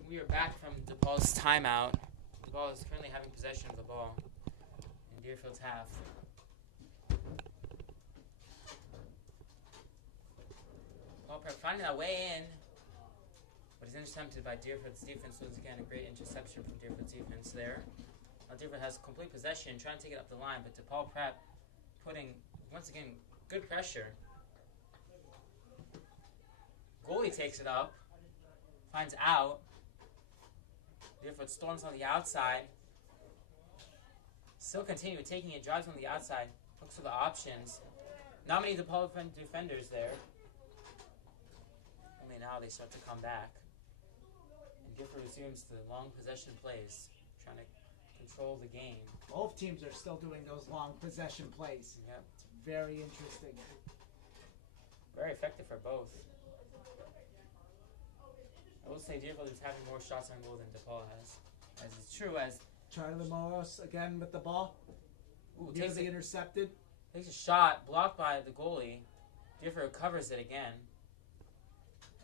We are back from DePaul's timeout. DePaul is currently having possession of the ball in Deerfield's half. DePaul Prep finding that way in. but it's intercepted by Deerfield's defense. So it's again a great interception from Deerfield's defense there. Now Deerfield has complete possession, trying to take it up the line, but DePaul Prep putting, once again, good pressure. Goalie takes it up, finds out. Deerfield storms on the outside. Still continue taking it, drives on the outside, looks for the options. Not many DePaul defenders there. Only now they start to come back. And Deerfield resumes the long possession plays, trying to control the game. Both teams are still doing those long possession plays. Yep. It's very interesting. Very effective for both. I will say Deerfield is having more shots on goal than DePaul has. As it's true as... Charlie Moros again with the ball. Ooh, Nearly intercepted. Takes a shot, blocked by the goalie. Deerfield recovers it again.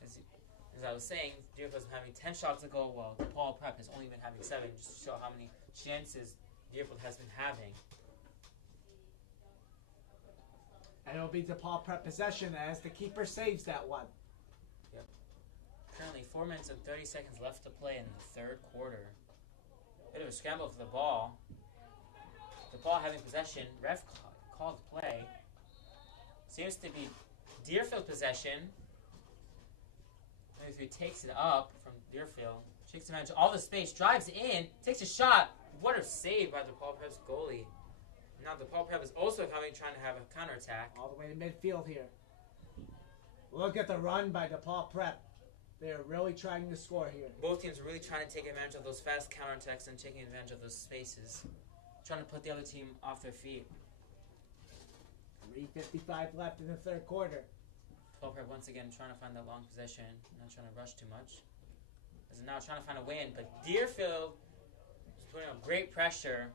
As I was saying, Deerfield's having 10 shots to go, while DePaul Prep has only been having 7, just to show how many chances Deerfield has been having. And it'll be DePaul Prep possession as the keeper saves that one. Yep. Currently 4 minutes and 30 seconds left to play in the third quarter. Bit of a scramble for the ball. DePaul having possession. Ref called play. Seems to be Deerfield possession. He takes it up from Deerfield. Takes advantage of all the space. Drives in. Takes a shot. What a save by DePaul Prep's goalie. Now DePaul Prep is also trying to have a counterattack. All the way to midfield here. Look at the run by DePaul Prep. They're really trying to score here. Both teams are really trying to take advantage of those fast counterattacks and taking advantage of those spaces. Trying to put the other team off their feet. 3:55 left in the third quarter. DePaul Prep once again trying to find that long possession. Not trying to rush too much. As they're now trying to find a win. But Deerfield is putting up great pressure.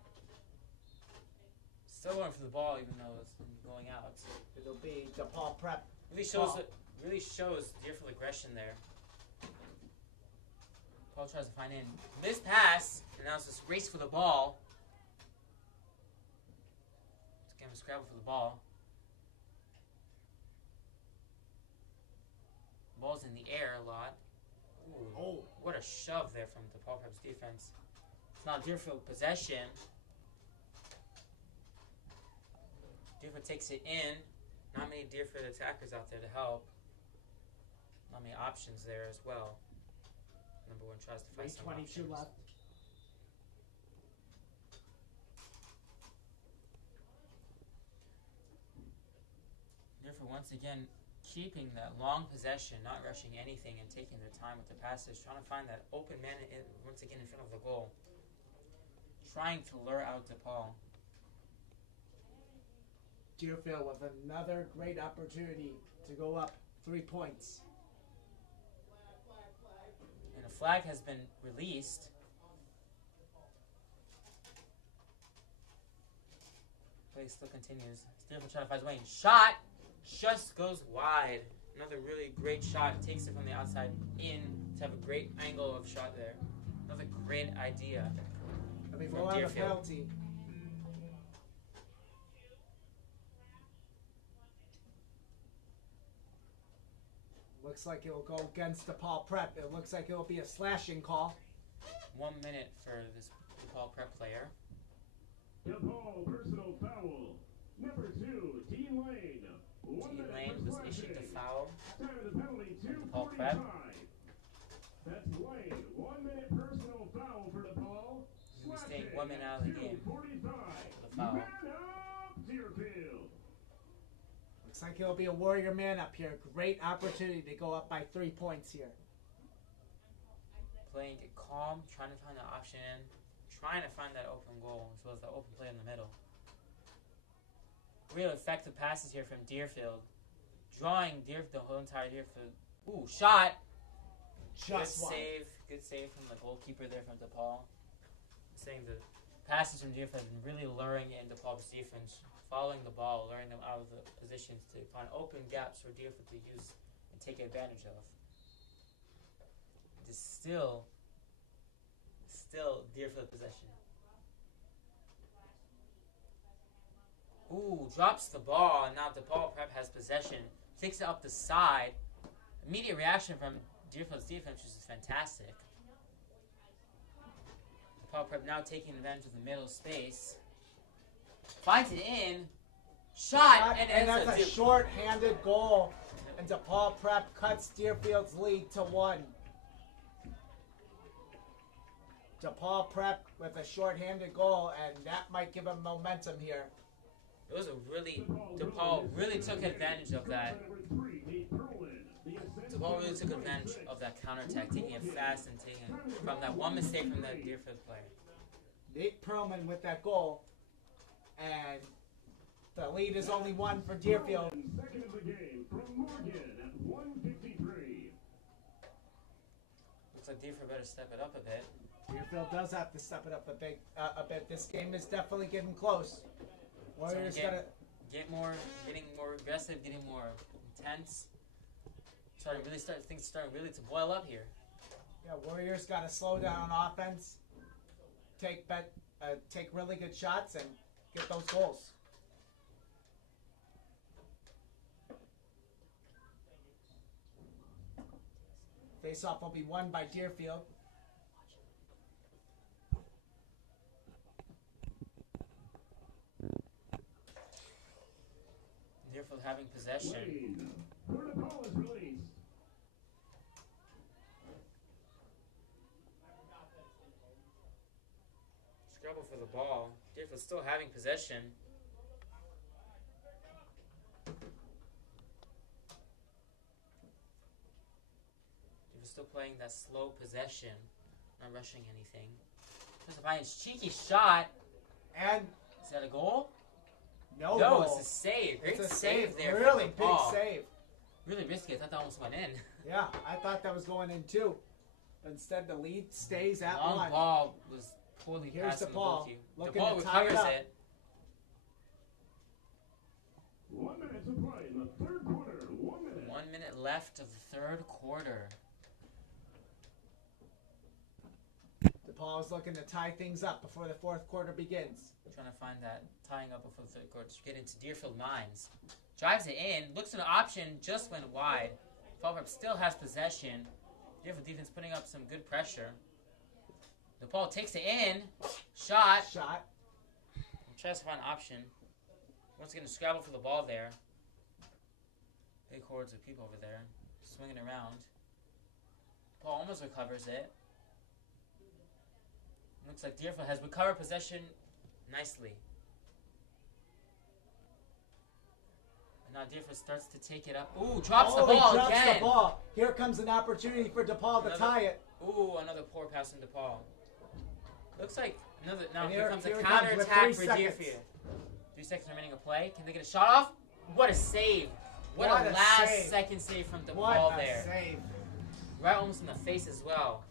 Still going for the ball even though it's been going out. It'll be DePaul Prep. Really shows Deerfield aggression there. Paul tries to find in. This pass, and now it's this race for the ball. It's again a scrabble for the ball. Ball's in the air a lot. Ooh, Oh. What a shove there from DePaul Prep's defense. It's now Deerfield possession. Deerfield takes it in. Not many Deerfield attackers out there to help. Not many options there as well. Number one tries to find some 3:22 options. left. Deerfield once again keeping that long possession, not rushing anything and taking their time with the passes, trying to find that open man once again in front of the goal. Trying to lure out DePaul. Deerfield with another great opportunity to go up 3 points. And a flag has been released. Play still continues. Deerfield trying to find his way. Shot! Just goes wide. Another really great shot. Takes it from the outside in to have a great angle of shot there. Another great idea. I mean, From we'll have a Deerfield. penalty. Looks like it'll go against DePaul Prep. It looks like it'll be a slashing call. 1 minute for this DePaul Prep player. DePaul personal foul. Number 2, Dean Lane. Dean Lane was issued the foul. Time of the penalty, DePaul Prep. 2:45. That's Lane. 1 minute personal foul for DePaul. He'll be staying 1 minute out of the game. 2:45. The foul. Man up, Deerfield. Looks like it'll be a Warrior man up here. Great opportunity to go up by 3 points here. Playing it calm, trying to find the option in, trying to find that open goal as well as the open play in the middle. Real effective passes here from Deerfield. Drawing the whole entire Deerfield. Ooh, shot! Just one. Good save from the goalkeeper there from DePaul. Saying the passes from Deerfield have been really luring in DePaul's defense, following the ball, luring them out of the positions to find open gaps for Deerfield to use and take advantage of. It is still Deerfield possession. Ooh, drops the ball, and now DePaul Prep has possession. Takes it up the side. Immediate reaction from Deerfield's defense, which is fantastic. DePaul Prep now taking advantage of the middle space. Finds it in. Shot, and that's a short-handed goal. And DePaul Prep cuts Deerfield's lead to 1. DePaul Prep with a short-handed goal, and that might give them momentum here. It was a really, DePaul really took advantage of that. DePaul really took advantage of that counterattack, taking it fast and taking it from that one mistake from that Deerfield player. Nate Perlman with that goal, and the lead is only 1 for Deerfield. Second of the game from Morgan at 1:53. Looks like Deerfield better step it up a bit. Deerfield does have to step it up a bit. This game is definitely getting close. Warriors gotta getting more aggressive, getting more intense. Things starting really to boil up here. Yeah, Warriors gotta slow down on offense, take really good shots, and get those goals. Face-off will be won by Deerfield. Deerfield having possession. DePaul is released. Scrabble for the ball. Deerfield still having possession. Deerfield still playing that slow possession, not rushing anything. Just a nice cheeky shot. And is that a goal? No, no, goal. It's a save. Great it's a save there. Really from big DePaul. save. Really risky. I thought that almost went in. Yeah, I thought that was going in too. But instead, the lead stays at Long 1. ball was poorly Here's passed in the DePaul. goalkeeper. Looking DePaul to tie it recovers up. it. 1 minute to play in the third quarter. 1 minute. 1 minute left of the third quarter. DePaul is looking to tie things up before the fourth quarter begins. Trying to find that tying up before the third quarter to get into Deerfield Mines. Drives it in. Looks at an option. Just went wide. DePaul still has possession. Deerfield defense putting up some good pressure. DePaul takes it in. Shot. Tries to find an option. Once again, scrabble for the ball there. Big hordes of people over there. Swinging around. DePaul almost recovers it. Looks like Deerfield has recovered possession nicely. And now Deerfield starts to take it up. Ooh, drops the ball he drops again. the ball. Here comes an opportunity for DePaul to tie it. Ooh, another poor pass from DePaul. Looks like another. Now here comes a here counterattack comes for seconds. Deerfield. 3 seconds remaining of play. Can they get a shot off? What a save! What a last second save from DePaul there. Save. Right almost in the face as well.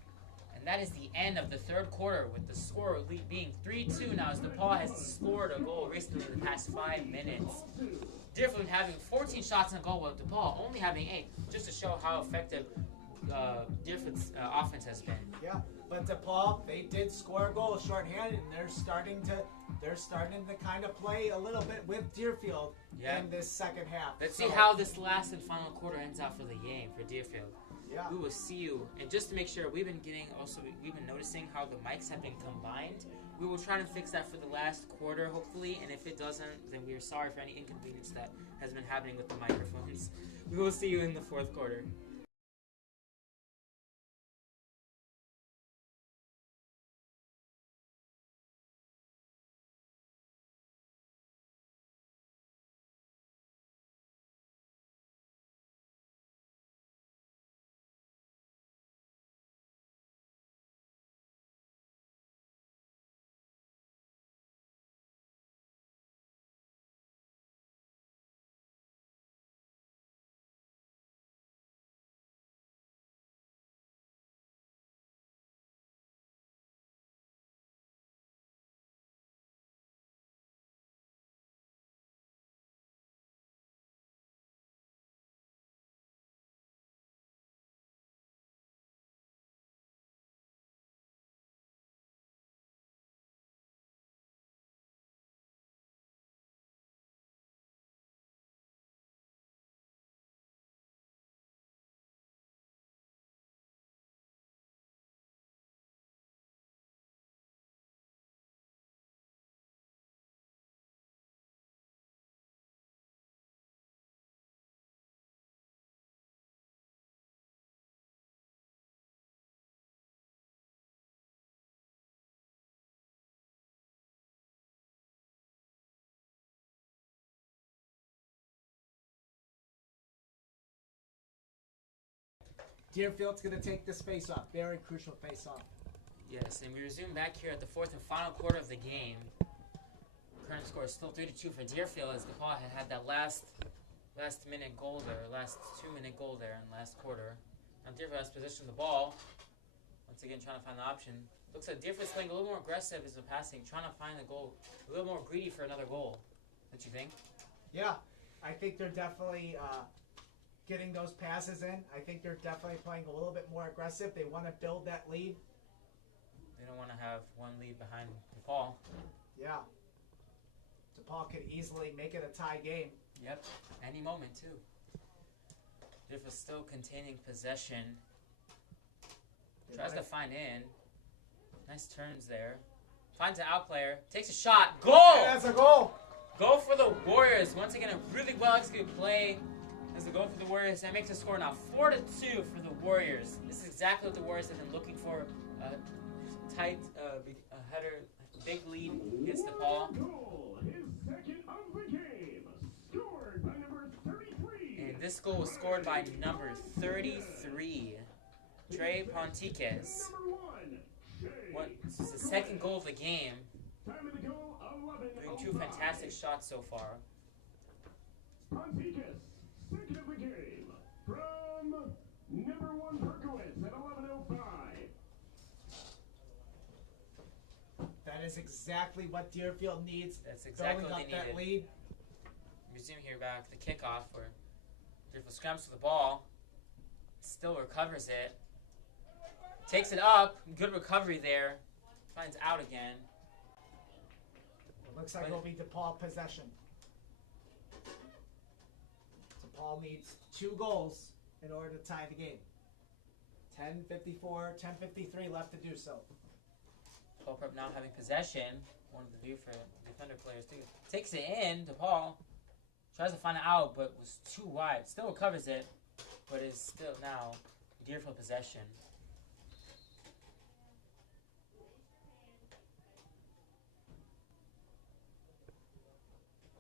And that is the end of the third quarter, with the score being 3-2 now, as DePaul has scored a goal recently in the past 5 minutes. Deerfield having 14 shots on goal, while DePaul only having 8, just to show how effective Deerfield's offense has been. Yeah, but DePaul, they did score a goal shorthanded, and they're starting to kind of play a little bit with Deerfield in this second half. Let's see how this last and final quarter ends out for the game for Deerfield. Yeah. We will see you. And just to make sure, we've been noticing how the mics have been combined. We will try to fix that for the last quarter, hopefully. And if it doesn't, then we are sorry for any inconvenience that has been happening with the microphones. We will see you in the fourth quarter. Deerfield's going to take this face-off. Very crucial face-off. Yes, and we resume back here at the fourth and final quarter of the game. Current score is still 3-2 for Deerfield as DePaul had that last minute goal there, last 2-minute goal there in last quarter. Now Deerfield has possession of the ball. Once again, trying to find the option. Looks like Deerfield's playing a little more aggressive as the passing, trying to find the goal, a little more greedy for another goal. Don't you think? Yeah, I think they're definitely getting those passes in. I think they're definitely playing a little bit more aggressive. They want to build that lead. They don't want to have one lead behind DePaul. Yeah. DePaul could easily make it a tie game. Yep, any moment too. Deerfield still containing possession. Tries to find in. Nice turns there. Finds an out player. Takes a shot. Goal! Yeah, that's a goal. Goal for the Warriors. Once again, a really well executed play. As a goal for the Warriors. That makes the score now 4-2 for the Warriors. This is exactly what the Warriors have been looking for. Tight header, big lead against DePaul. Goal, his second of the game, scored by number 33. And this goal was scored by number 33, Trey Pontiquez. Number 1, This is the second goal of the game. time of the goal, 11:05. Doing two fantastic shots so far. Ponticus, second of the game, from number 1 Berkowitz at 11:05. That is exactly what Deerfield needs. That's exactly Building what up they that needed. lead. Resume here back the kickoff where Deerfield scrambles for the ball. Still recovers it. Takes it up. Good recovery there. Finds out again. It looks like it'll be DePaul possession. DePaul needs 2 goals in order to tie the game. 10:54, 10:53 left to do so. DePaul Prep now having possession. One of the Deerfield defender players too. Takes it in. DePaul tries to find it out, but was too wide. Still recovers it, but is still now Deerfield possession.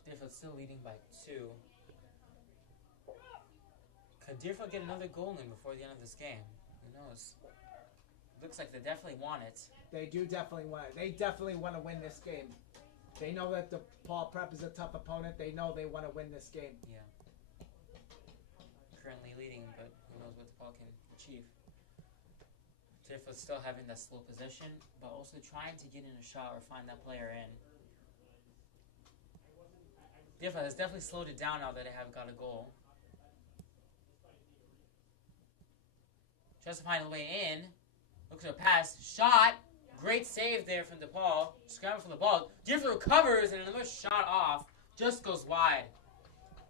Deerfield still leading by 2. Could Deerfield get another goal in before the end of this game? Who knows? Looks like they definitely want it. They do definitely want it. They definitely want to win this game. They know that DePaul Prep is a tough opponent. They know they want to win this game. Yeah. Currently leading, but who knows what DePaul can achieve. Deerfield still having that slow possession, but also trying to get in a shot or find that player in. Deerfield has definitely slowed it down now that they have got a goal. Tries to find a way in. Looks for a pass. Shot. Great save there from DePaul. Scramble for the ball. Deerfield recovers and another shot off. Just goes wide.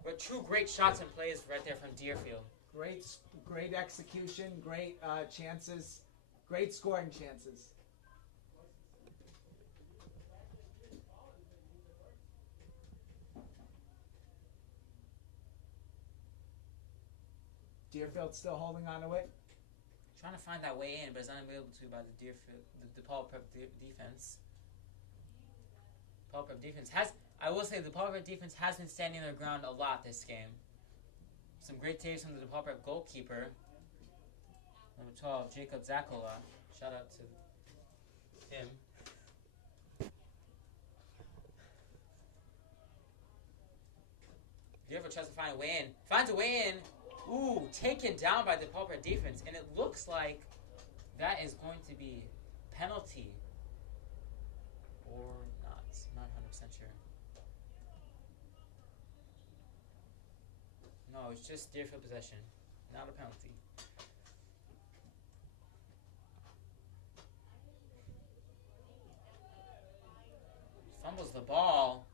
But 2 great shots and plays right there from Deerfield. Great execution. Great chances. Great scoring chances. Deerfield still holding on to it. Trying to find that way in, but is unable to by the DePaul Prep defense. DePaul Prep defense has, I will say, the DePaul Prep defense has been standing their ground a lot this game. Some great saves from the DePaul Prep goalkeeper, number 12, Jacob Zakola. Shout out to him. Deerfield tries to find a way in. Finds a way in. Ooh, taken down by the DePaul Prep defense. And it looks like that is going to be penalty. Or not. I'm not 100% sure. No, it's just Deerfield possession. Not a penalty. Fumbles the ball.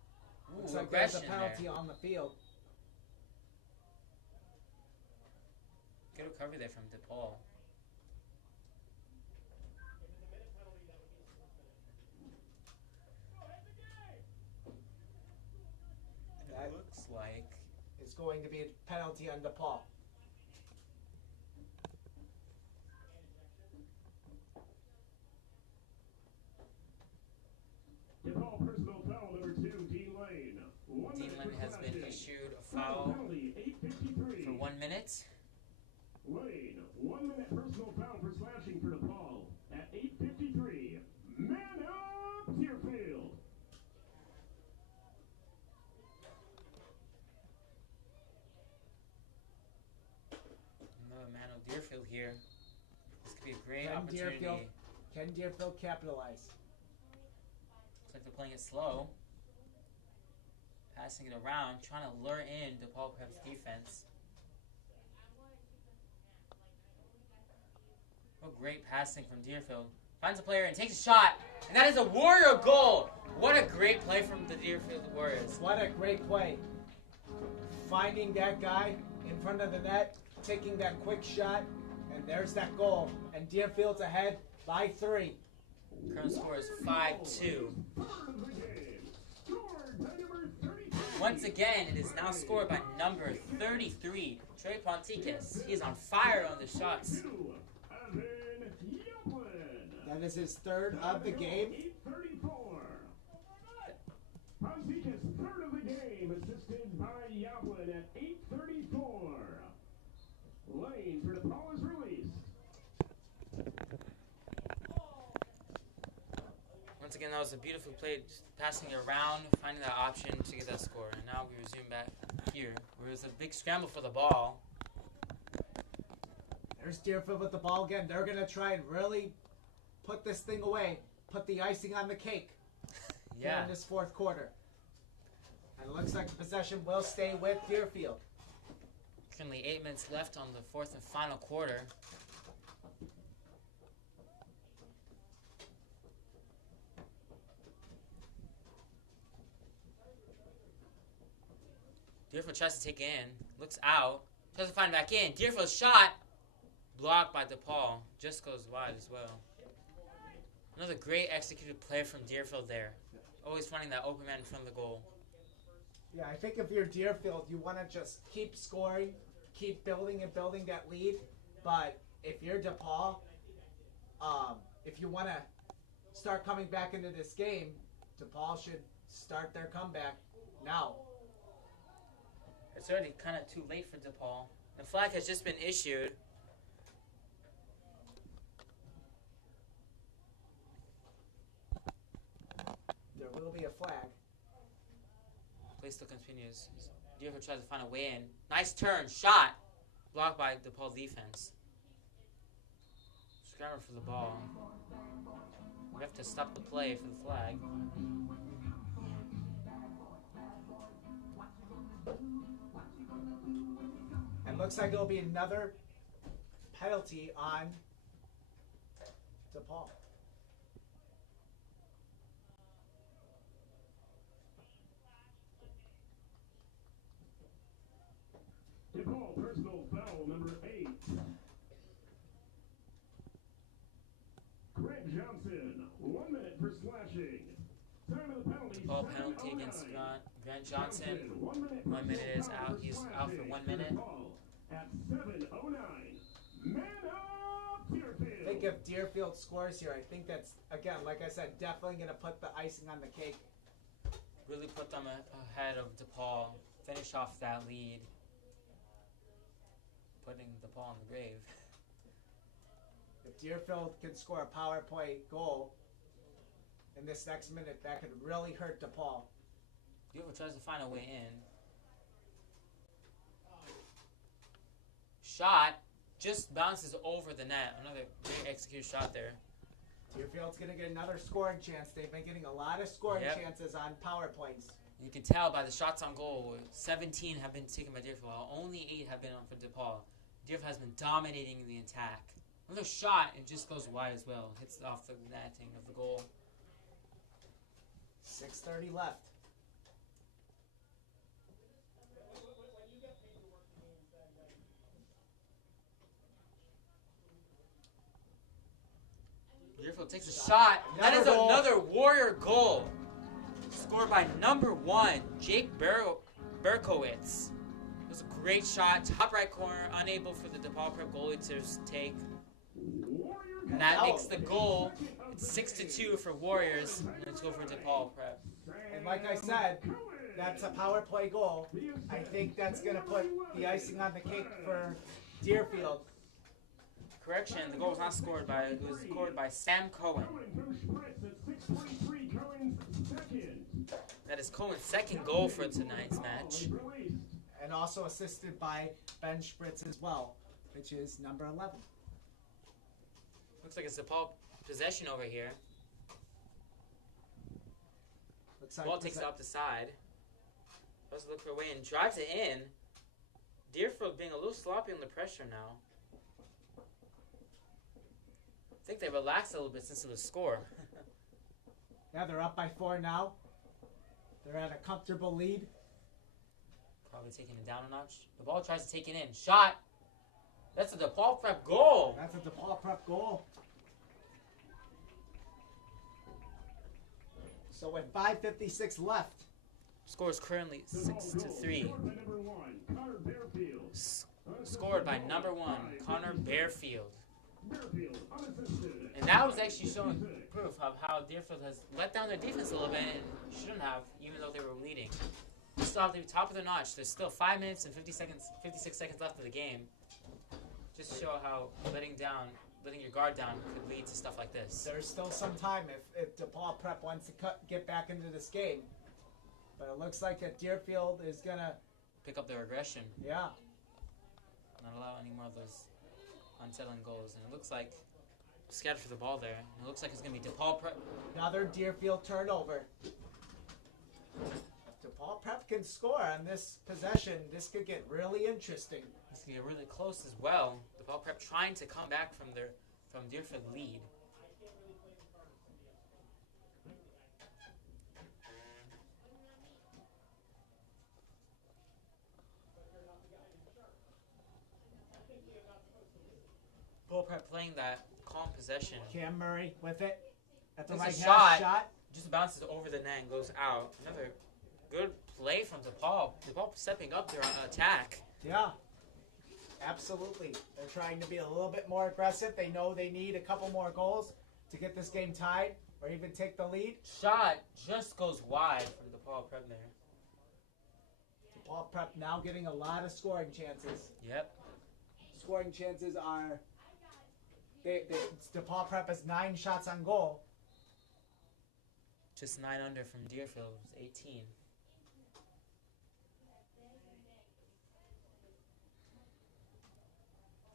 Ooh, Looks like there's a aggression penalty there. on the field. Good recovery there from DePaul. That It looks like is going to be a penalty on DePaul. DePaul personal foul number 2, Dean Lane. Dean Lane has been issued a foul Penalty, 8:53. for 1 minute. Lane, 1 minute personal foul for slashing for DePaul at 8:53. Man up, Deerfield. Another man of Deerfield here. This could be a great opportunity. Can Deerfield capitalize? Looks like they're playing it slow. Passing it around, trying to lure in DePaul Prep's defense. What great passing from Deerfield. Finds a player and takes a shot. And that is a Warrior goal. What a great play from the Deerfield Warriors. What a great play. Finding that guy in front of the net, taking that quick shot, and there's that goal. And Deerfield's ahead by 3. Current score is 5-2. Once again, it is now scored by number 33, Trey Ponticus. He is on fire on the shots. That is his 3rd of the game. 8:34. Ponticus, 3rd of the game, assisted by Yoplin at 8:34. Lane for DePaul is released. Once again, that was a beautiful play, just passing it around, finding that option to get that score. And now we resume back here, where it was a big scramble for the ball. There's Deerfield with the ball again. They're going to try and really put this thing away. Put the icing on the cake. Yeah. Here in this 4th quarter. And it looks like the possession will stay with Deerfield. Currently 8 minutes left on the 4th and final quarter. Deerfield tries to take it in, looks out, tries to find it back in. Deerfield shot, blocked by DePaul, just goes wide as well. Another great executed play from Deerfield there. Always finding that open man in front of the goal. Yeah, I think if you're Deerfield, you want to just keep scoring, keep building and building that lead. But if you're DePaul, if you want to start coming back into this game, DePaul should start their comeback now. It's already kind of too late for DePaul. The flag has just been issued. There will be a flag. Play still continues. Deerfield tries to find a way in. Nice turn, shot, blocked by DePaul defense. Scramble for the ball. We have to stop the play for the flag. And looks like it'll be another penalty on DePaul. DePaul personal foul number 8. Greg Johnson, 1 minute for slashing. Time of the penalty. DePaul penalty against Grant Johnson. 1 minute is out. He's out for 1 minute. At 7:09. Man up, Deerfield. I think if Deerfield scores here, I think that's, again, like I said, definitely going to put the icing on the cake. Really put them ahead of DePaul. Finish off that lead. Putting DePaul on the grave. If Deerfield can score a power play goal in this next minute, that could really hurt DePaul. Deerfield tries to find a way in. Shot just bounces over the net. Another great executed shot there. Deerfield's going to get another scoring chance. They've been getting a lot of scoring chances on power plays. You can tell by the shots on goal, 17 have been taken by Deerfield, while only 8 have been on for DePaul. Deerfield has been dominating the attack. Another shot, and just goes wide as well. Hits off the netting of the goal. 6:30 left. Deerfield takes a shot. That is another Warrior goal. Scored by number 1, Jake Berkowitz. It was a great shot. Top right corner. Unable for the DePaul Prep goalie to take. And that makes the goal. It's 6-2 for Warriors. And let's go for DePaul Prep. And like I said, that's a power play goal. I think that's going to put the icing on the cake for Deerfield. Correction, the goal was not scored by, it was scored by Sam Cohen. Cohen through Spritz at 6:23. Cohen's second. That is Cohen's second goal for tonight's match. Released. And also assisted by Ben Spritz as well, which is number 11. Looks like it's DePaul possession over here. Looks like Ball takes it up the side. Does look for a way and drives it in. Deerfield being a little sloppy on the pressure now. I think they relaxed a little bit since it was score. Yeah, they're up by 4 now. They're at a comfortable lead. Probably taking it down a notch. The ball tries to take it in. Shot. That's a DePaul prep goal. That's a DePaul prep goal. So with 5:56 left, Score is currently 6-3. Scored by number 1, Connor Bearfield. And that was actually showing proof of how Deerfield has let down their defense a little bit and shouldn't have, even though they were leading. They still have to be top of the notch. There's still 5 minutes and 56 seconds left of the game. Just to show how letting your guard down could lead to stuff like this. there's still some time if DePaul prep wants to get back into this game. But it looks like that Deerfield is going to, Pick up their aggression. yeah. Not allow any more of those unsettling goals. And it looks like scattered for the ball there. And it looks like it's going to be DePaul prep. Another Deerfield turnover. If DePaul prep can score on this possession, this could get really interesting. This could get really close as well. DePaul prep trying to come back from Deerfield lead. DePaul prep playing that calm possession. Cam Murray with it at the There's a right shot. Just bounces over the net and goes out. Another good play from DePaul. DePaul stepping up their attack. Yeah, absolutely. They're trying to be a little bit more aggressive. They know they need a couple more goals to get this game tied or even take the lead. Shot just goes wide from DePaul prep there. DePaul prep now getting a lot of scoring chances. Yep. Scoring chances are, DePaul prep has 9 shots on goal. Just 9 under from Deerfield. It was 18.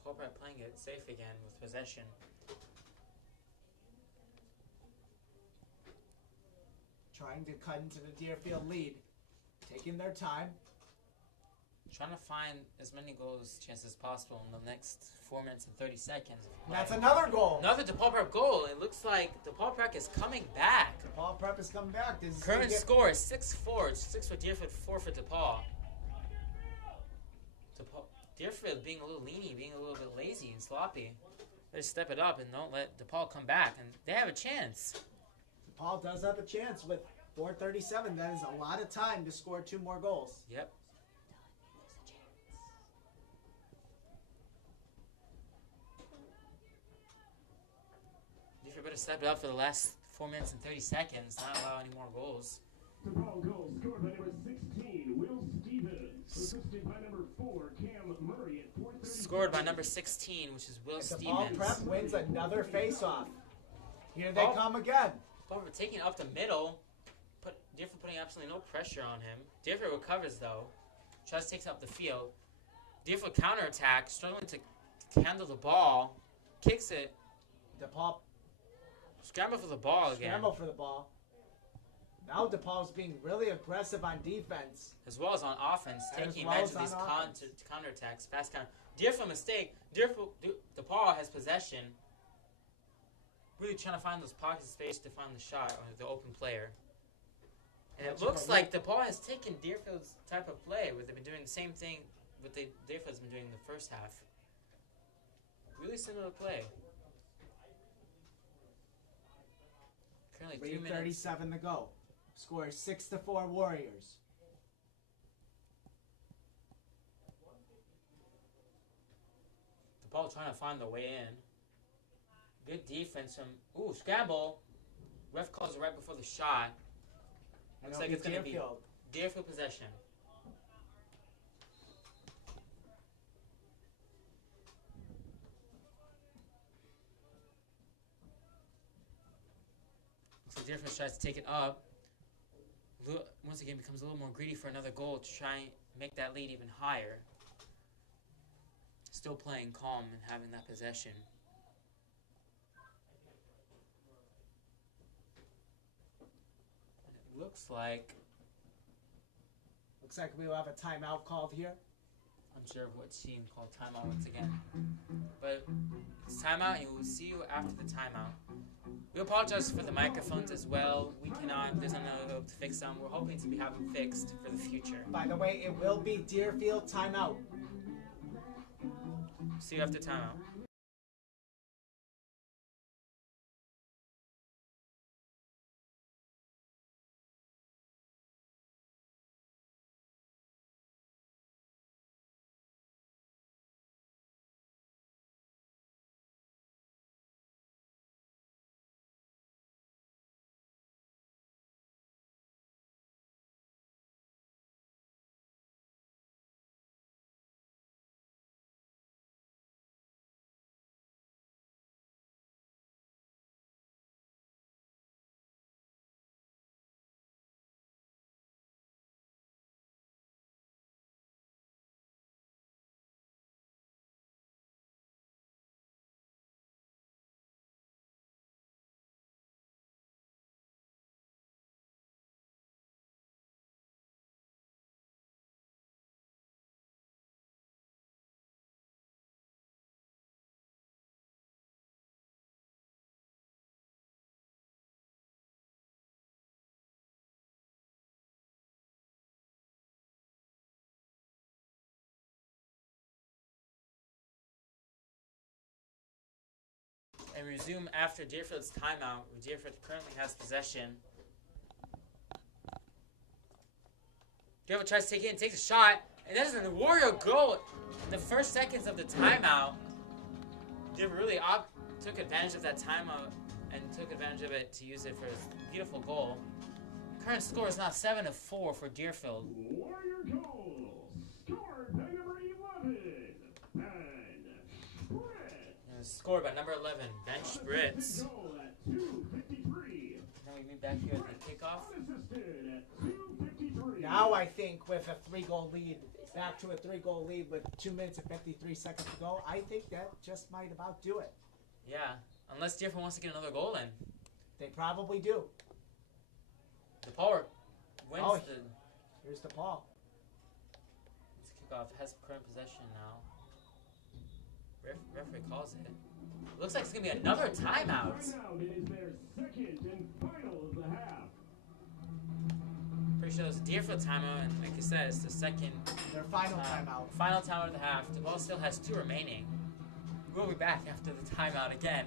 DePaul prep playing it safe again with possession. Trying to cut into the Deerfield lead. Taking their time. Trying to find as many goals chances as possible in the next 4 minutes and 30 seconds. And that's another goal. Another DePaul prep goal. It looks like DePaul prep is coming back. DePaul prep is coming back. This is Current score is 6-4. It's 6 for Deerfield, 4 for DePaul. Deerfield being a little leany, being a little bit lazy and sloppy. They step it up and don't let DePaul come back, and they have a chance. DePaul does have a chance with 4:37. That is a lot of time to score 2 more goals. Yep. Deerfield better step it up for the last 4 minutes and 30 seconds, not allow any more goals. DePaul goal scored by number 16, Will Stevens. Assisted by number 4, Cam Murray at 4:30. Scored by number 16, which is Will And DePaul Stevens. prep wins another face-off. Here they Oh. come again. Over taking it up the middle, Deerfield putting absolutely no pressure on him. Deerfield recovers though, tries to take it up the field. Deerfield counterattack, struggling to handle the ball, kicks it, DePaul scramble for the ball again, scramble for the ball. Now DePaul's being really aggressive on defense. as well as on offense, As taking well advantage as of these on offense. counterattacks, fast counter. Deerfield mistake. DePaul has possession. Really trying to find those pockets of space to find the shot or the open player. And it looks like DePaul has taken Deerfield's type of play, where they've been doing the same thing what Deerfield's been doing in the first half. Really similar play. Currently 2 minutes. 3:37 to go. Score 6-4 Warriors. DePaul trying to find the way in. Good defense from scramble. Ref calls it right before the shot. Looks like it's going to be Deerfield possession. Deerfield tries to take it up. Once again, becomes a little more greedy for another goal to try and make that lead even higher. Still playing calm and having that possession. It looks like we will have a timeout called here. unsure of what team called timeout once again. But it's timeout, and we'll see you after the timeout. We apologize for the microphones as well. There's another way to fix them. We're hoping to have them fixed for the future. By the way, it will be Deerfield timeout. See you after timeout. And resume after Deerfield's timeout, where Deerfield currently has possession. Deerfield tries to take it and takes a shot, and that is a Warrior goal in the first seconds of the timeout. Deerfield really took advantage of that timeout and took advantage of it to use it for his beautiful goal. Current score is now 7-4 for Deerfield. Warrior goal scored by number 11, Ben Spritz. Scored by number 11, Ben Spritz. Goal at 2:53. Now we meet back here at the kickoff. Unassisted at 2:53. Now I think with a 3-goal lead, back to a 3-goal lead with 2 minutes and 53 seconds to go, I think that just might about do it. Yeah, unless Deerfield wants to get another goal in. They probably do. DePaul wins Here's DePaul. This kickoff has current possession now. Referee calls it. Looks like it's going to be another timeout. Timeout. It is their second and final of the half. Pretty sure it's Deerfield timeout, and like I said, it's the second. Their final timeout. Final timeout of the half. DePaul still has 2 remaining. We'll be back after the timeout again.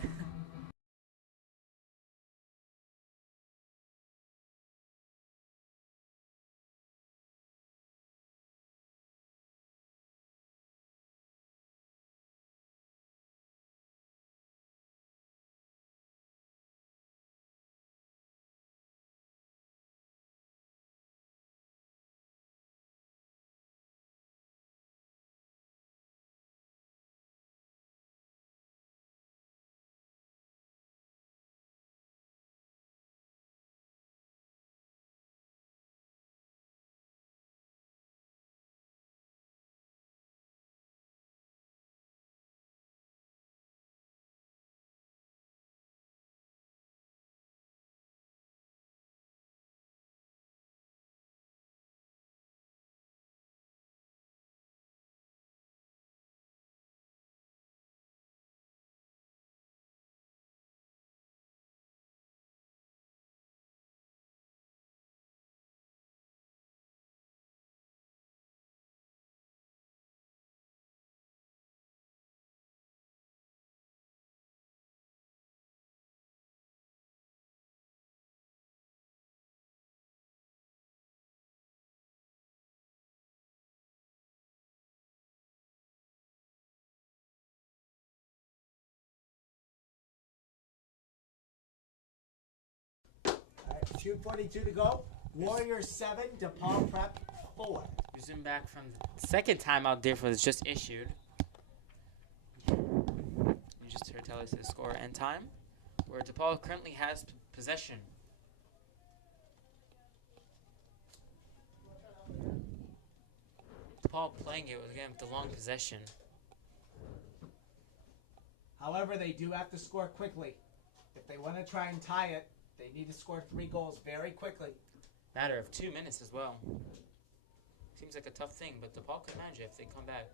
All right, 2:42 to go. Warriors 7, DePaul Prep 4. Resume back from the second timeout Deerfield was just issued. You just heard tell us the score and time, where DePaul currently has possession. DePaul playing it again with the long possession. However, they do have to score quickly. If they want to try and tie it, they need to score 3 goals very quickly. Matter of 2 minutes as well. Seems like a tough thing, but DePaul could manage it if they come back.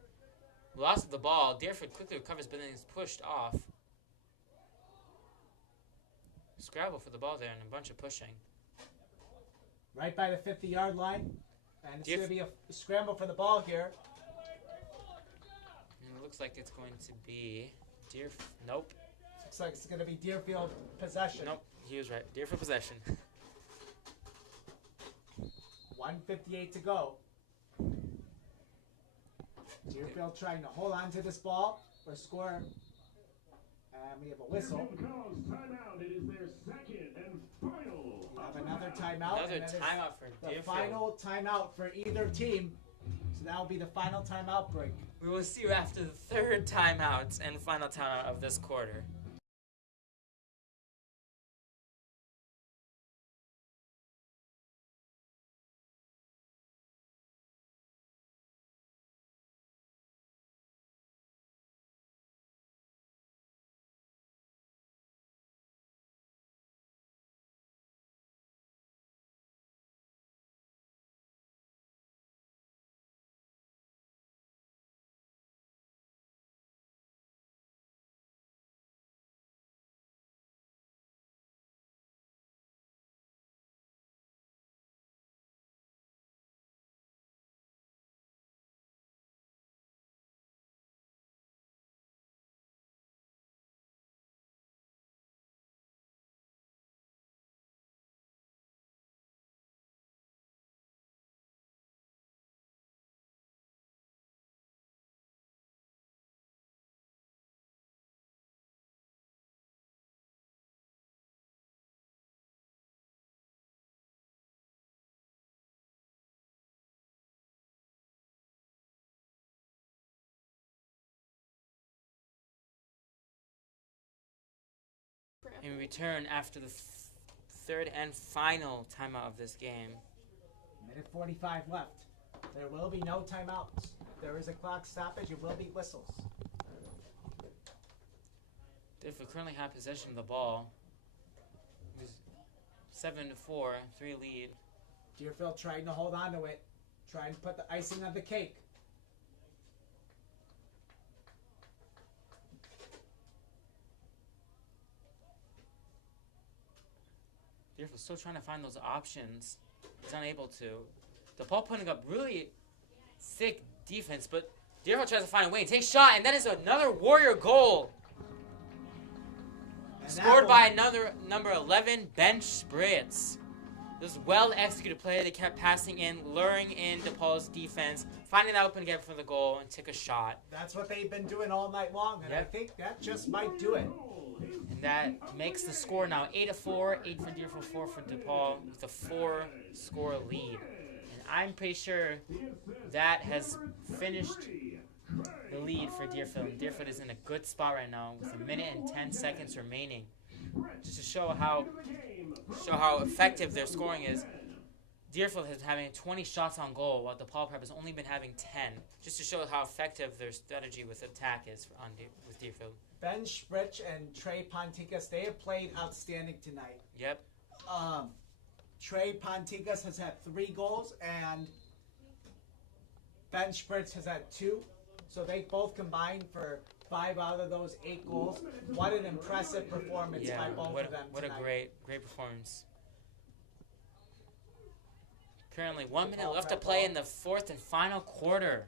Loss of the ball. Deerfield quickly recovers, but then is pushed off. Scrabble for the ball there and a bunch of pushing. Right by the 50-yard line. And it's going to be a scramble for the ball here. And it looks like it's going to be Nope. Looks like it's going to be Deerfield possession. Nope, he was right. Deerfield possession. 1:58 to go. Deerfield trying to hold on to this ball or score. And we have a whistle. Deerfield calls timeout. It is their second and final. We have another timeout. Another and that is timeout for the Deerfield. final timeout for either team. So that will be the final timeout break. We will see you after the third timeout and final timeout of this quarter. And we return after the third and final timeout of this game. Minute 45 left. There will be no timeouts. If there is a clock stoppage, it will be whistles. Deerfield currently have possession of the ball. It was 7-4, 3 lead. Deerfield trying to hold on to it. Trying to put the icing on the cake. Deerfield still trying to find those options. He's unable to. DePaul putting up really thick defense, but Deerfield tries to find a way. Takes shot, and that is another Warrior goal. And Scored by another number 11, Ben Spritz. This was well executed play. They kept passing in, luring in DePaul's defense, finding that open again for the goal, and took a shot. That's what they've been doing all night long, and Yep. I think that just might do it. And that makes the score now 8-4, 8 for Deerfield, 4 for DePaul, with a 4-score lead. And I'm pretty sure that has finished the lead for Deerfield. And Deerfield is in a good spot right now with 1 minute and 10 seconds remaining. Just to show how effective their scoring is. Deerfield is having 20 shots on goal, while DePaul Prep has only been having 10. Just to show how effective their strategy with attack is with Deerfield. Ben Sprich and Trey Ponticus, they have played outstanding tonight. Yep. Trey Ponticus has had 3 goals, and Ben Sprich has had 2. So they both combined for 5 out of those 8 goals. What an impressive performance by both of them what tonight. a great performance. Currently 1 minute left to play in the fourth and final quarter.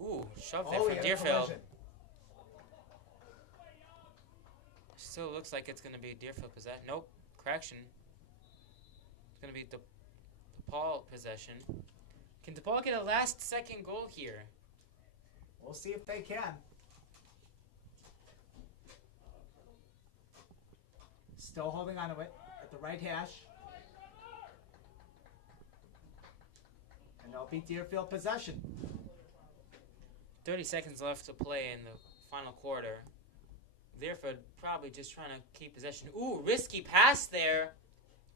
Ooh, shove there we for had a Deerfield. collision. Still looks like it's going to be Deerfield possession. Nope, correction. It's going to be DePaul possession. Can DePaul get a last-second goal here? We'll see if they can. Still holding on to it at the right hash. And they'll be Deerfield possession. 30 seconds left to play in the final quarter. Deerfield probably just trying to keep possession. Ooh, risky pass there.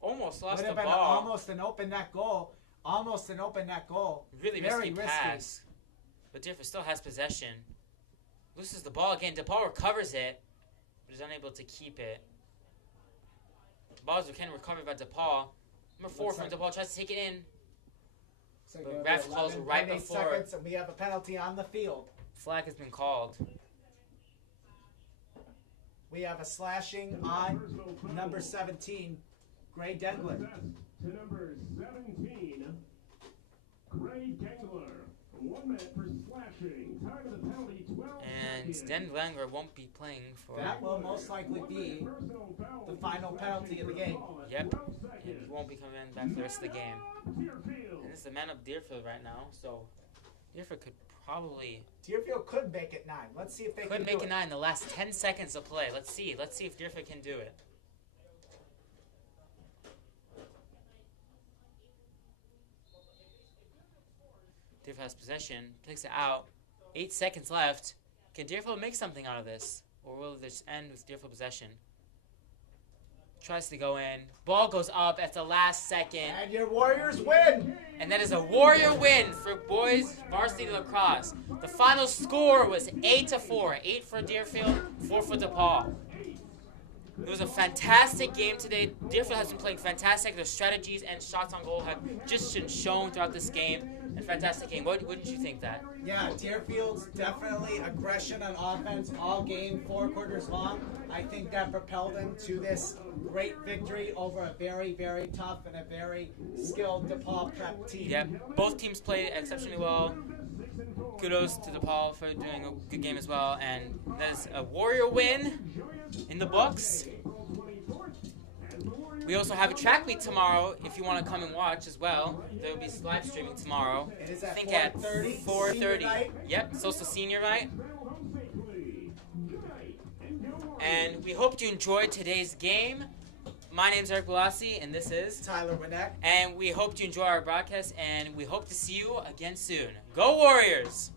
Almost lost Would the have been ball. almost an open net goal. Almost an open net goal. Really Very risky pass. But Deerfield still has possession. Loses the ball again. DePaul recovers it, but is unable to keep it. The ball is again recovered by DePaul. Number 4 from DePaul tries to take it in. So But ref calls right before. seconds, and we have a penalty on the field. Flag has been called. We have a slashing on number 17, Gray Dengler. To number 17, Gray Dengler. 1 minute for slashing. Time of the penalty, 12 And seconds. Den Langer won't be playing for. That will most likely be the final penalty of the game. Yep. And he won't be coming back for the rest of the game. And this is the man of Deerfield right now, so Deerfield could probably Deerfield could make it 9. Let's see if they could can make do a it. 9 in the last 10 seconds of play. Let's see if Deerfield can do it. Deerfield has possession, takes it out. 8 seconds left. Can Deerfield make something out of this? Or will this end with Deerfield possession? Tries to go in. Ball goes up at the last second. And your Warriors win! And that is a Warrior win for boys varsity lacrosse. The final score was 8-4. 8 for Deerfield, 4 for DePaul. It was a fantastic game today. Deerfield has been playing fantastic. Their strategies and shots on goal have just been shown throughout this game. A fantastic game. Wouldn't you think that? Yeah, Deerfield's definitely aggression on offense all game, 4 quarters long. I think that propelled them to this great victory over a very, very tough and a very skilled DePaul prep team. Yep. Both teams played exceptionally well. Kudos to DePaul for doing a good game as well. And that is a Warrior win in the books. We also have a track meet tomorrow if you want to come and watch as well. There will be live streaming tomorrow. It is I at think at 4:30. 4:30. Senior night. Yep, so it's the senior night. And we hope you enjoyed today's game. My name's Eric Balassi, and this is Tyler Winnett. And we hope you enjoy our broadcast, and we hope to see you again soon. Go Warriors!